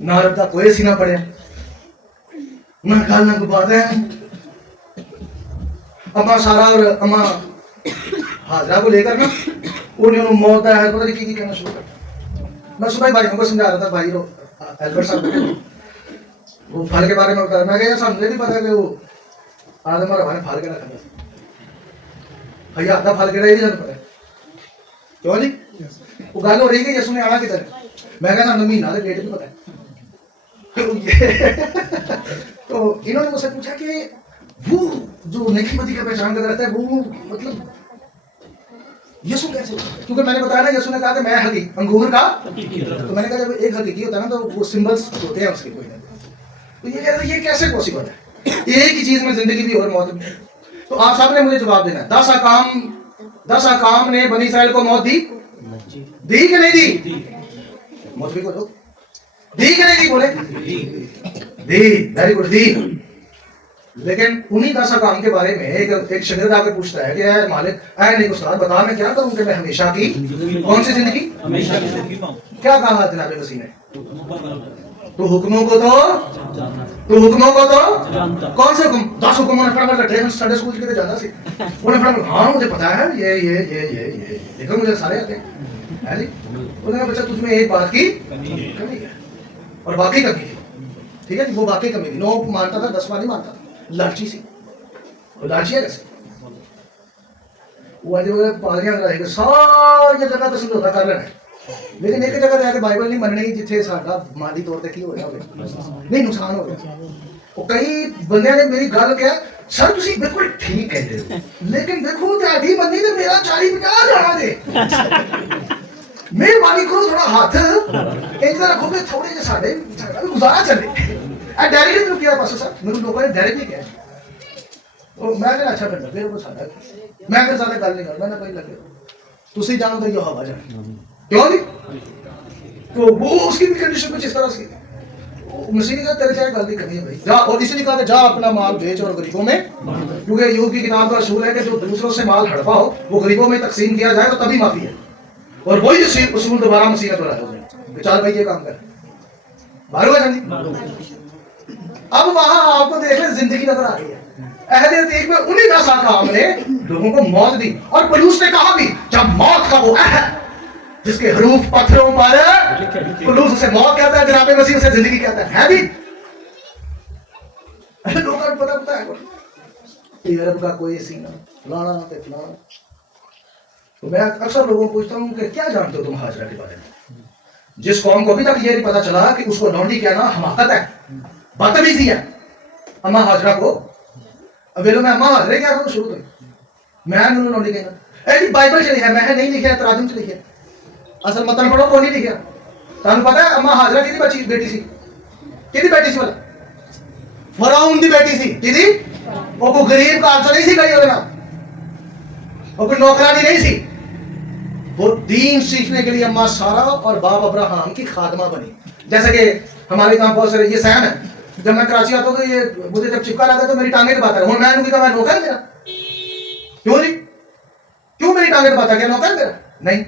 ना रब्दा कोई सीना पड़े ना गाल ना गुबार है। अम्मा सारा और अम्मा हाजरा को लेकर ना उन्हें मौत है पता नहीं की कहना शुरू कर। मैं सुबह भाइयों को समझा रहा था, भाई एल्बर्ट साहब वो फल के बारे में बता रहा, मैं क्या मुझे नहीं पता कि वो आदम और हवा ने फल के ना खाया भैया आधा फल के रही जान पड़े क्यों नहीं? वो गल हो रही कि यसु ने आना किधर, मैं कहता महीना के डेट भी पता है। तो इन्होंने मुझसे पूछा कि वो जो नेकीमती का पहचान कर रहता है वो मतलब यसु कैसे? क्योंकि मैंने बताया ना यसु ने कहा कि मैं हकी अंगूर का, तो मैंने कहा जब एक हकीकी होता है ना तो वो सिंबल्स होते हैं उसके कोई ना, तो ये कहते ये कैसे पॉसिबल है? एक ही चीज में जिंदगी भी और मौत भी। तो आप साहब ने मुझे जवाब देना है। 10 अकाम ने बनी इस्राइल को मौत दी कि नहीं दी? मौत भी को दी कि नहीं दी? बोले दी, वेरी गुड दी। लेकिन उन्हीं 10 अकाम के बारे में एक शागिर्द आकर पूछता है कि ऐ मालिक ऐ नहीं उस्ताद बता मैं क्या करूं कि मैं हमेशा की कौन सी जिंदगी? हमेशा की जिंदगी पाऊं। क्या कहा जनाब मसीह ने? तो हुक्मों को तो कौन से हुक्म? 10 हुक्मों ने फटाफट रखे, हम संडे स्कूल के लिए जाना सी उन्हें फटाफट हाँ मुझे पता है ये देखो मुझे सारे आते हैं है जी। उन्होंने बच्चा तुझमें एक बात की कमी है और वाकई कमी थी, ठीक है जी, वो वाकई कमी थी। 9 मानता था 10वां नहीं मानता था, लालची सी, वो लालची है कैसे? वो आज पादरियां रहेगा सारी जगह तो समझौता कर रहे हैं, लेकिन एक जगह जाके बाइबल नहीं मननी जिथे साडा माली तौर ते की हो रहा नहीं नुकसान हो रहा। वो कई बंदे ने मेरी गल कहा सर तुसी बिल्कुल ठीक कहते हो, लेकिन देखो तेरी बंदी ते मेरा 40-50 जाना दे मेहरबानी करो थोड़ा हाथ इधर रखो कि थोड़े जे साडे गुजारा चले। ए डायरेक्ट तो किया पास सर मेरे लोगों ने डायरेक्ट नहीं किया तो मैं कहना अच्छा करता मेरे को साडा मैं फिर ज्यादा गल नहीं कर मैंने कोई लगे तुसी जानो तो ये हवा जाए क्यों नहीं? तो वो उसकी भी कंडीशन कुछ इस तरह से मसीह ने कहा तेरे चाहे गलती करनी है भाई जा, और इसलिए कहा जा अपना माल बेच और गरीबों में, क्योंकि यूब की किताब का असूल है कि जो दूसरों से माल हड़पा हो वो गरीबों में तकसीम किया जाए तो तभी माफी है। और वही उसूल दोबारा मसीह ने दोहराया चल भाई ये काम कर बाहर हुआ जानी। अब वहां आपको देखने जिंदगी नजर आ रही है। अहद अतीक में उन्हीं 10 अकाम ने लोगों को मौत दी और पलूस ने कहा भी जब मौत का वो अहद जिसके हरूफ पत्थरों पर पलूस उसे मौत कहता है, जनाब मसीह उसे जिंदगी कहता है भी लोगों को पता है यूरोप का कोई सीना फलाना ते फलाना। तो मैं अक्सर लोगों को पूछता हूँ कि क्या जानते हो तुम हाजरा के बारे में, जिस कौम को अभी तक ये नहीं पता चला कि उसको लौंडी कहना हमाकत है, बदतमीजी है। अम्मा हाजरा को अवेलो में अम्मा हाजरे क्या करो शुरू करो, मैं लौंडी कहना ऐसी बाइबल से लिखा, मैं नहीं लिखा, तराजुम से लिखा, असल मतन पढ़ो को नहीं लिखा। तुम पता है अम्मा हाजरा की बच्ची बेटी सी, कि बेटी सी वाला फराउन की बेटी सी, कि वो कोई गरीब कार से नहीं सी गई होना, वो कोई नौकरानी नहीं सी, वो दीन सीखने के लिए अम्मा सारा और बाप अब्राहम की खादमा बनी। जैसे कि हमारे यहाँ बहुत सारे ये सहन है, जब मैं कराची आता हूँ तो ये मुझे जब चिपका लगता है तो मेरी टांगे दबाता है, मैं मैं नौकर मेरा क्यों नहीं, क्यों मेरी टांगे दबाता, क्या नौकर मेरा नहीं,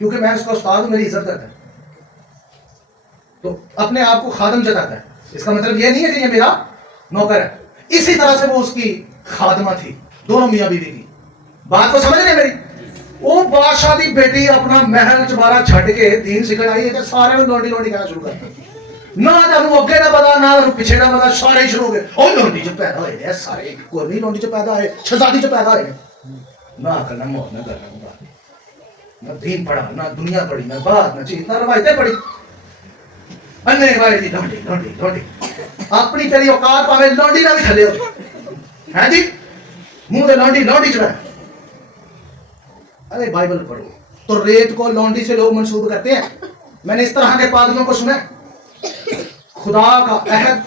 क्योंकि मैं उसका उस्ताद हूं, मेरी इज्जत करता है, तो अपने आप को खादम जताता है। इसका मतलब ये नहीं है कि ये मेरा नौकर है। इसी तरह से वो उसकी खादमा थी, दोनों मियां बीवी की। बात को समझ रहे मेरी? वो बादशाह की बेटी अपना महल चबारा छड़ के दीन सिखण आई है, सारे में लौंडी लौंडी कहना शुरू कर, ना तेन अगे ना पता ना तेन पिछे ना पता, सारे ही शुरू हो गए और लौंडी च पैदा होए सारे, कोई नहीं लौंडी च पैदा होए, शहजादी च पैदा होए, ना करना मोह ना करना, ना दीन पढ़ा ना दुनिया पढ़ी ना बात ना चीज ना रवायतें पढ़ी, अन्ने भाई जी लौंडी लौंडी लौंडी, अपनी तेरी औकात पावे लौंडी ना भी थले हो है जी, मुंह से लौंडी लौंडी चढ़ाए। अरे बाइबल पढ़ो तो रेत को लौंडी से लोग मंसूब करते हैं। मैंने इस तरह के पागलों को सुना, खुदा का अहद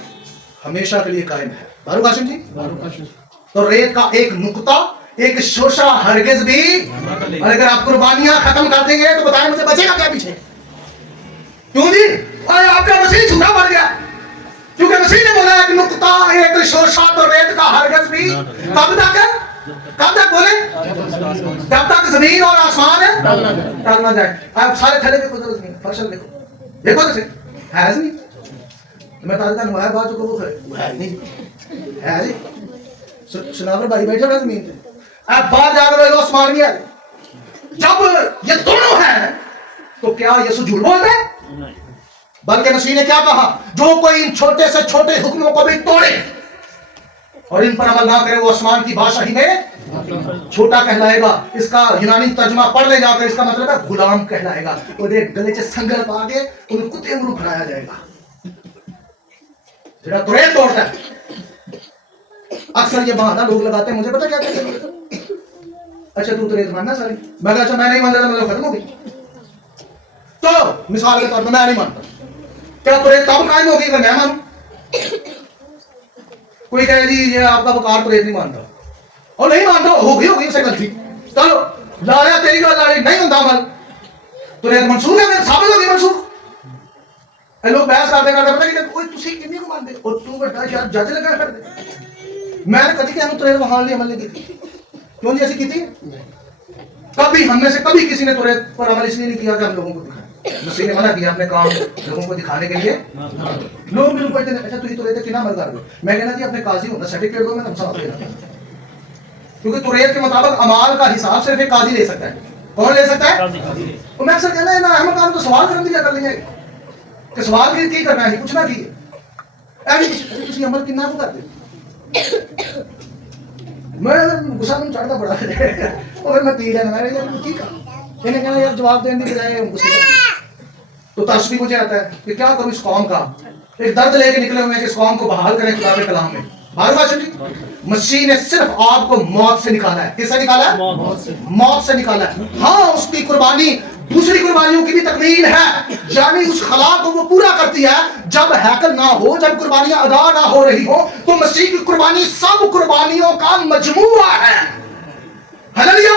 हमेशा के लिए कायम है। बारू काशिम जी, तो रेत का एक नुक्ता, एक शोशा हरगिज भी, और अगर आप कुर्बानियां खत्म कर देंगे तो बताएं मुझे बचेगा क्या पीछे? क्यों जी? अरे आपका मसीह झूठा बन गया, क्योंकि मसीह ने बोला कि नुक्ता एक शोशा तो रेत का हरगिज भी, कब तक बोले? जब तक जमीन और आसमान है टल ना जाए। आप सारे थले पे कुछ नहीं, फसल देखो देखो तो सही है नहीं, मैं ताज़ा नवाया बात जो वो करे वो है नहीं है जी, सुनावर भाई बैठे ना जमीन पे, आप बाहर जाकर लो आसमान नहीं है। जब ये दोनों हैं तो क्या यीशु झूठ बोलते हैं? बल्कि मसीह ने क्या कहा, जो कोई इन छोटे से छोटे हुक्मों को भी तोड़े और इन पर अमल ना करे वो आसमान की भाषा ही में छोटा कहलाएगा। इसका यूनानी तर्जुमा पढ़ ले जाकर, इसका मतलब है गुलाम कहलाएगा। और एक गले से संगल पा के उन्हें कुत्ते वांगू बनाया जाएगा, जेड़ा तुरे तोड़ता है। अक्सर ये बहाना लोग लगाते हैं, मुझे पता क्या कहते हैं, अच्छा तू तुरे मानना सारी, मैं अच्छा मैं नहीं मान रहा, मतलब खत्म हो गई। तो मिसाल के तौर पर मैं नहीं मानता, क्या तुरे तब कायम होगी अगर मैं मानूं? कोई कहे जी ये आपका वकार तुरे नहीं मानता, और नहीं मानता होगी उसे गलती, चलो लाया तेरी गल लाड़ी नहीं होता अमल, तुरे मंसूख है, फिर साबित होगी मंसूख। लोग बहस करते करते पता नहीं कोई तुसी किन्नी को मानते और तू बड़ा यार जज लगा कर दे। मैंने कभी कहूं तुरे वहां लिए अमल नहीं की, क्यों जी ऐसी की थी? कभी हम में से कभी किसी ने तुरे पर अमल इसलिए नहीं किया कि हम लोगों को दिखाएं। मसीह ने मना किया अपने काम लोगों को दिखाने के लिए। लोग मेरे को कहते हैं अच्छा तुझे तुरे कितना अमल कर दो, मैं कहना जी अपने काजी हो ना सर्टिफिकेट दो, मैं तुमसे आप लेना, क्योंकि तुरेत के मुताबिक अमाल का हिसाब सिर्फ एक काजी ले सकता है। कौन ले सकता है? तो मैं अक्सर कहना है ना अहमद खान तो सवाल करने दिया कर लेंगे कि सवाल की करना है, कुछ ना की ऐसी अमल कितना को कर दे। मैं गुस्सा में चढ़ता बड़ा और मैं पी लेना यार ठीक है, इन्हें कहना यार जवाब देने की बजाय गुस्से तो तरस भी मुझे आता है कि क्या करूं इस कौम का, एक दर्द लेके निकले हुए हैं कि इस कौम को बहाल करें खुदा के कलाम में। मसीह ने सिर्फ आपको मौत से निकाला है। किससे निकाला है? मौत से निकाला है। हाँ उसकी कुर्बानी दूसरी कुर्बानियों की भी तकमील है, यानी उस खला को वो पूरा करती है। जब हैकल ना हो, जब कुर्बानियां अदा ना हो रही हो, तो मसीह की कुर्बानी सब कुर्बानियों का मजमुआ है। हालेलुया,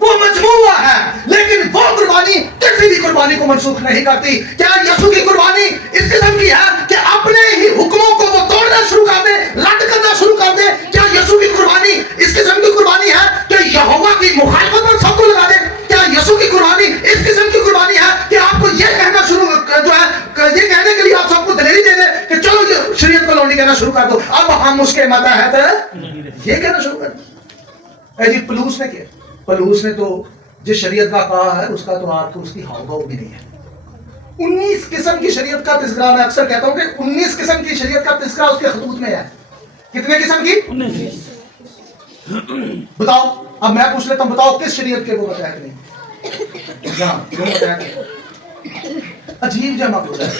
वो मजमुआ है, लेकिन वो कुर्बानी किसी भी कुर्बानी को मनसूख नहीं करती। क्या यीशु की कुर्बानी इस किस्म की है कि अपने ही हुक्मों को वो तोड़ना शुरू कर दे, रद्द करना शुरू कर दे? क्या यीशु की कुर्बानी इस किस्म की कुर्बानी है कि यहोवा की मुखालफत पर सबको लगा दे? क्या यीशु की कुर्बानी इस किस्म की कुर्बानी है कि आपको ये कहना शुरू जो है ये कहने के लिए आप सबको दलेरी दे दे कि चलो शरीयत को लौंडी कहना शुरू कर दो, अब हम उसके मातहत ये कहना शुरू कर दो। जी पलूस ने किया, पलूस ने तो जिस शरीयत का कहा है उसका तो आपको उसकी हाव भी नहीं है। 19 किस्म की शरीयत का तज़किरा, मैं अक्सर कहता हूं कि 19 किस्म की शरीयत का तज़किरा उसके खतूत में है। कितने किस्म की? 19। बताओ اب میں پوچھ لیتا ہوں بتاؤ کس شریعت کے وہ متحد نہیں؟ جہاں وہ متحد نہیں. عجیب جمع ہوتا ہے.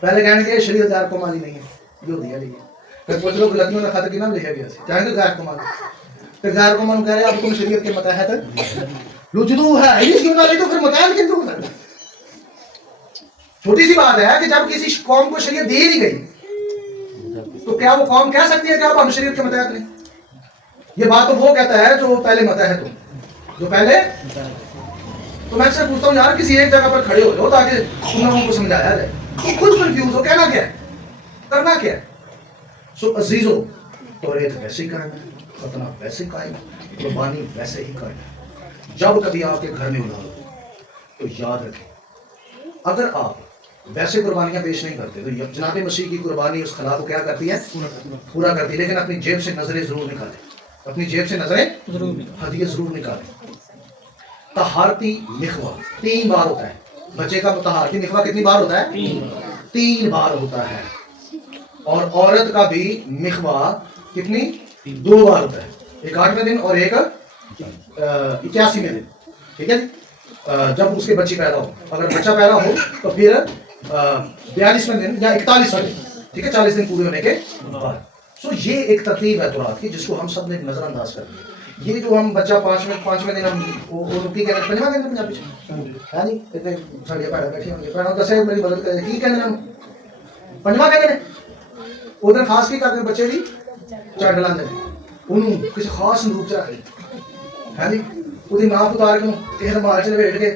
پہلے کہنے کہ شریعت غیر قومانی نہیں ہے جو دیا لیے پھر کچھ لوگ غلطیوں کا خط کنا لکھا گیا چاہیں گے غیر قومانی پھر غیر قومانی کہہ رہے اب تم شریعت کے متحد لو جدو ہے اس کیوں نہ نہیں تو پھر متحد کن ہوتا ہے. چھوٹی سی بات ہے کہ جب کسی قوم کو شریعت دی نہیں گئی تو کیا وہ قوم کہہ سکتی ہے کہ اب ہم شریعت کے متحد نہیں؟ یہ بات تو وہ کہتا ہے جو پہلے متحد ہو جو پہلے. تو میں سے پوچھتا ہوں یار کسی ایک جگہ پر کھڑے ہو جاؤ تاکہ تم لوگوں کو سمجھایا جائے. خود کنفیوز ہو کہنا کیا ہے کرنا کیا ہے. سو عزیزو توریت ویسے ہی قائم ہے ختنہ ویسے ہی قائم ہے قربانی ویسے ہی قائم ہے. جب کبھی آپ کے گھر میں اولاد ہو تو یاد رکھیں اگر آپ ویسے قربانیاں پیش نہیں کرتے تو جناب مسیح کی قربانی اس خلا کو کیا کرتی ہے پورا کرتی ہے. لیکن اپنی جیب سے نظریں ضرور نکالیں اپنی جیب سے نظریں ہدیے ضرور نکالیں. طہارتی مخوا 3 بار ہوتا ہے. بچے کا طہارتی مخوا کتنی بار ہوتا ہے 3 بار ہوتا ہے. اور عورت کا بھی مخوا کتنی 2 بار ہوتا ہے. ایک 8ویں دن اور ایک 81ویں دن. ٹھیک ہے جب اس کے بچی پیدا ہو. اگر بچہ پیدا ہو تو پھر 42ویں دن یا 41ویں دن. ٹھیک ہے 40 دن پورے ہونے کے بعد. سو یہ ایک ترتیب ہے تورات کی جس کو ہم سب نے نظر انداز کر دیا. یہ جو ہم بچہ 5ویں دن ہم وہ رکی کہتے ہیں 5واں دن پنجابی ہے نہیں اتنے ساڑیاں پیڑا بیٹھی ہوں گی پیڑا دسے میری مدد کرے کی کہتے ہیں 5واں کہتے ہیں. ادھر خاص کی کرتے ہیں بچے کی چنڈ لاندے انہوں کسی خاص صندوق چ رکھتے ہے نہیں وہی ناپ اتار کے تیر مار چ لپیٹ کے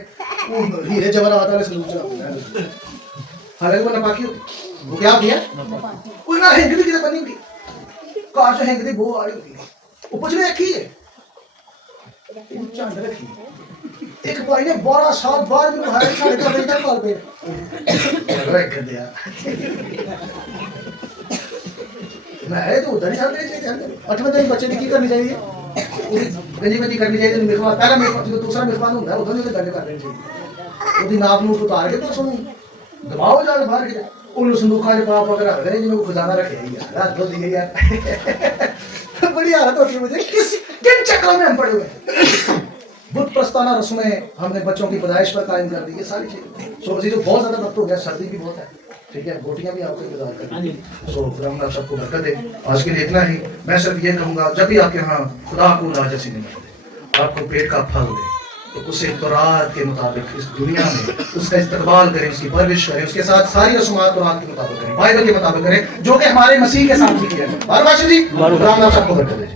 وہ ہیرے جواہرات والے صندوق چ رکھتے ہیں. حالانکہ وہ ناپاکی ہوتی وہ کیا ہوتی ہے کوئی نہ ہنگ بھی کسی بنی ہوتی کار جو ہنگ دی بو آ رہی ہوتی ہے وہ پوچھ رہے کی ہے چنڈ رکھی ایک بھائی نے 12 سال بعد بھی ہر سال کا بیٹا کال پہ رکھ دیا. میں تو ادھر ہی چاہتے 8ویں دن بچے کی کرنی چاہیے گنجی بنجی کرنی چاہیے. مخوا پہلا مخوا جو دوسرا مخوان ہوتا ہے ادھر نہیں گنج کر لینی چاہیے. وہ ناپ نوپ اتار کے تو سنوں دباؤ جا باہر کے ان صندوقوں میں پا پا رکھ دیں جی میں خزانہ رکھے یار دو دیے یار بڑی حالت ہوتی ہے مجھے کن چکروں میں ہم پڑے ہوئے. بت پرستانہ رسمیں ہم نے بچوں کی پیدائش پر قائم کر دی. یہ ساری چیزیں سو جو بہت زیادہ وقت ہو گیا سردی بھی بہت ہے. ٹھیک ہے بوٹیاں بھی آپ کو انتظار کریں گی. سو خدا آپ سب کو برکت دے. آج کے لیے اتنا ہی. میں صرف یہ کہوں گا جب بھی آپ کے ہاں خدا کو راجہ سی نعمت دے آپ کو پیٹ کا پھل دے تو اسے تورات کے مطابق اس دنیا میں اس کا استقبال کریں اس کی پرورش کریں اس کے ساتھ ساری رسومات تورات کے مطابق کریں بائبل کے مطابق کریں جو کہ ہمارے مسیح کے ساتھ بھی کیا ہے. بار بار جی خدا آپ سب کو برکت دے.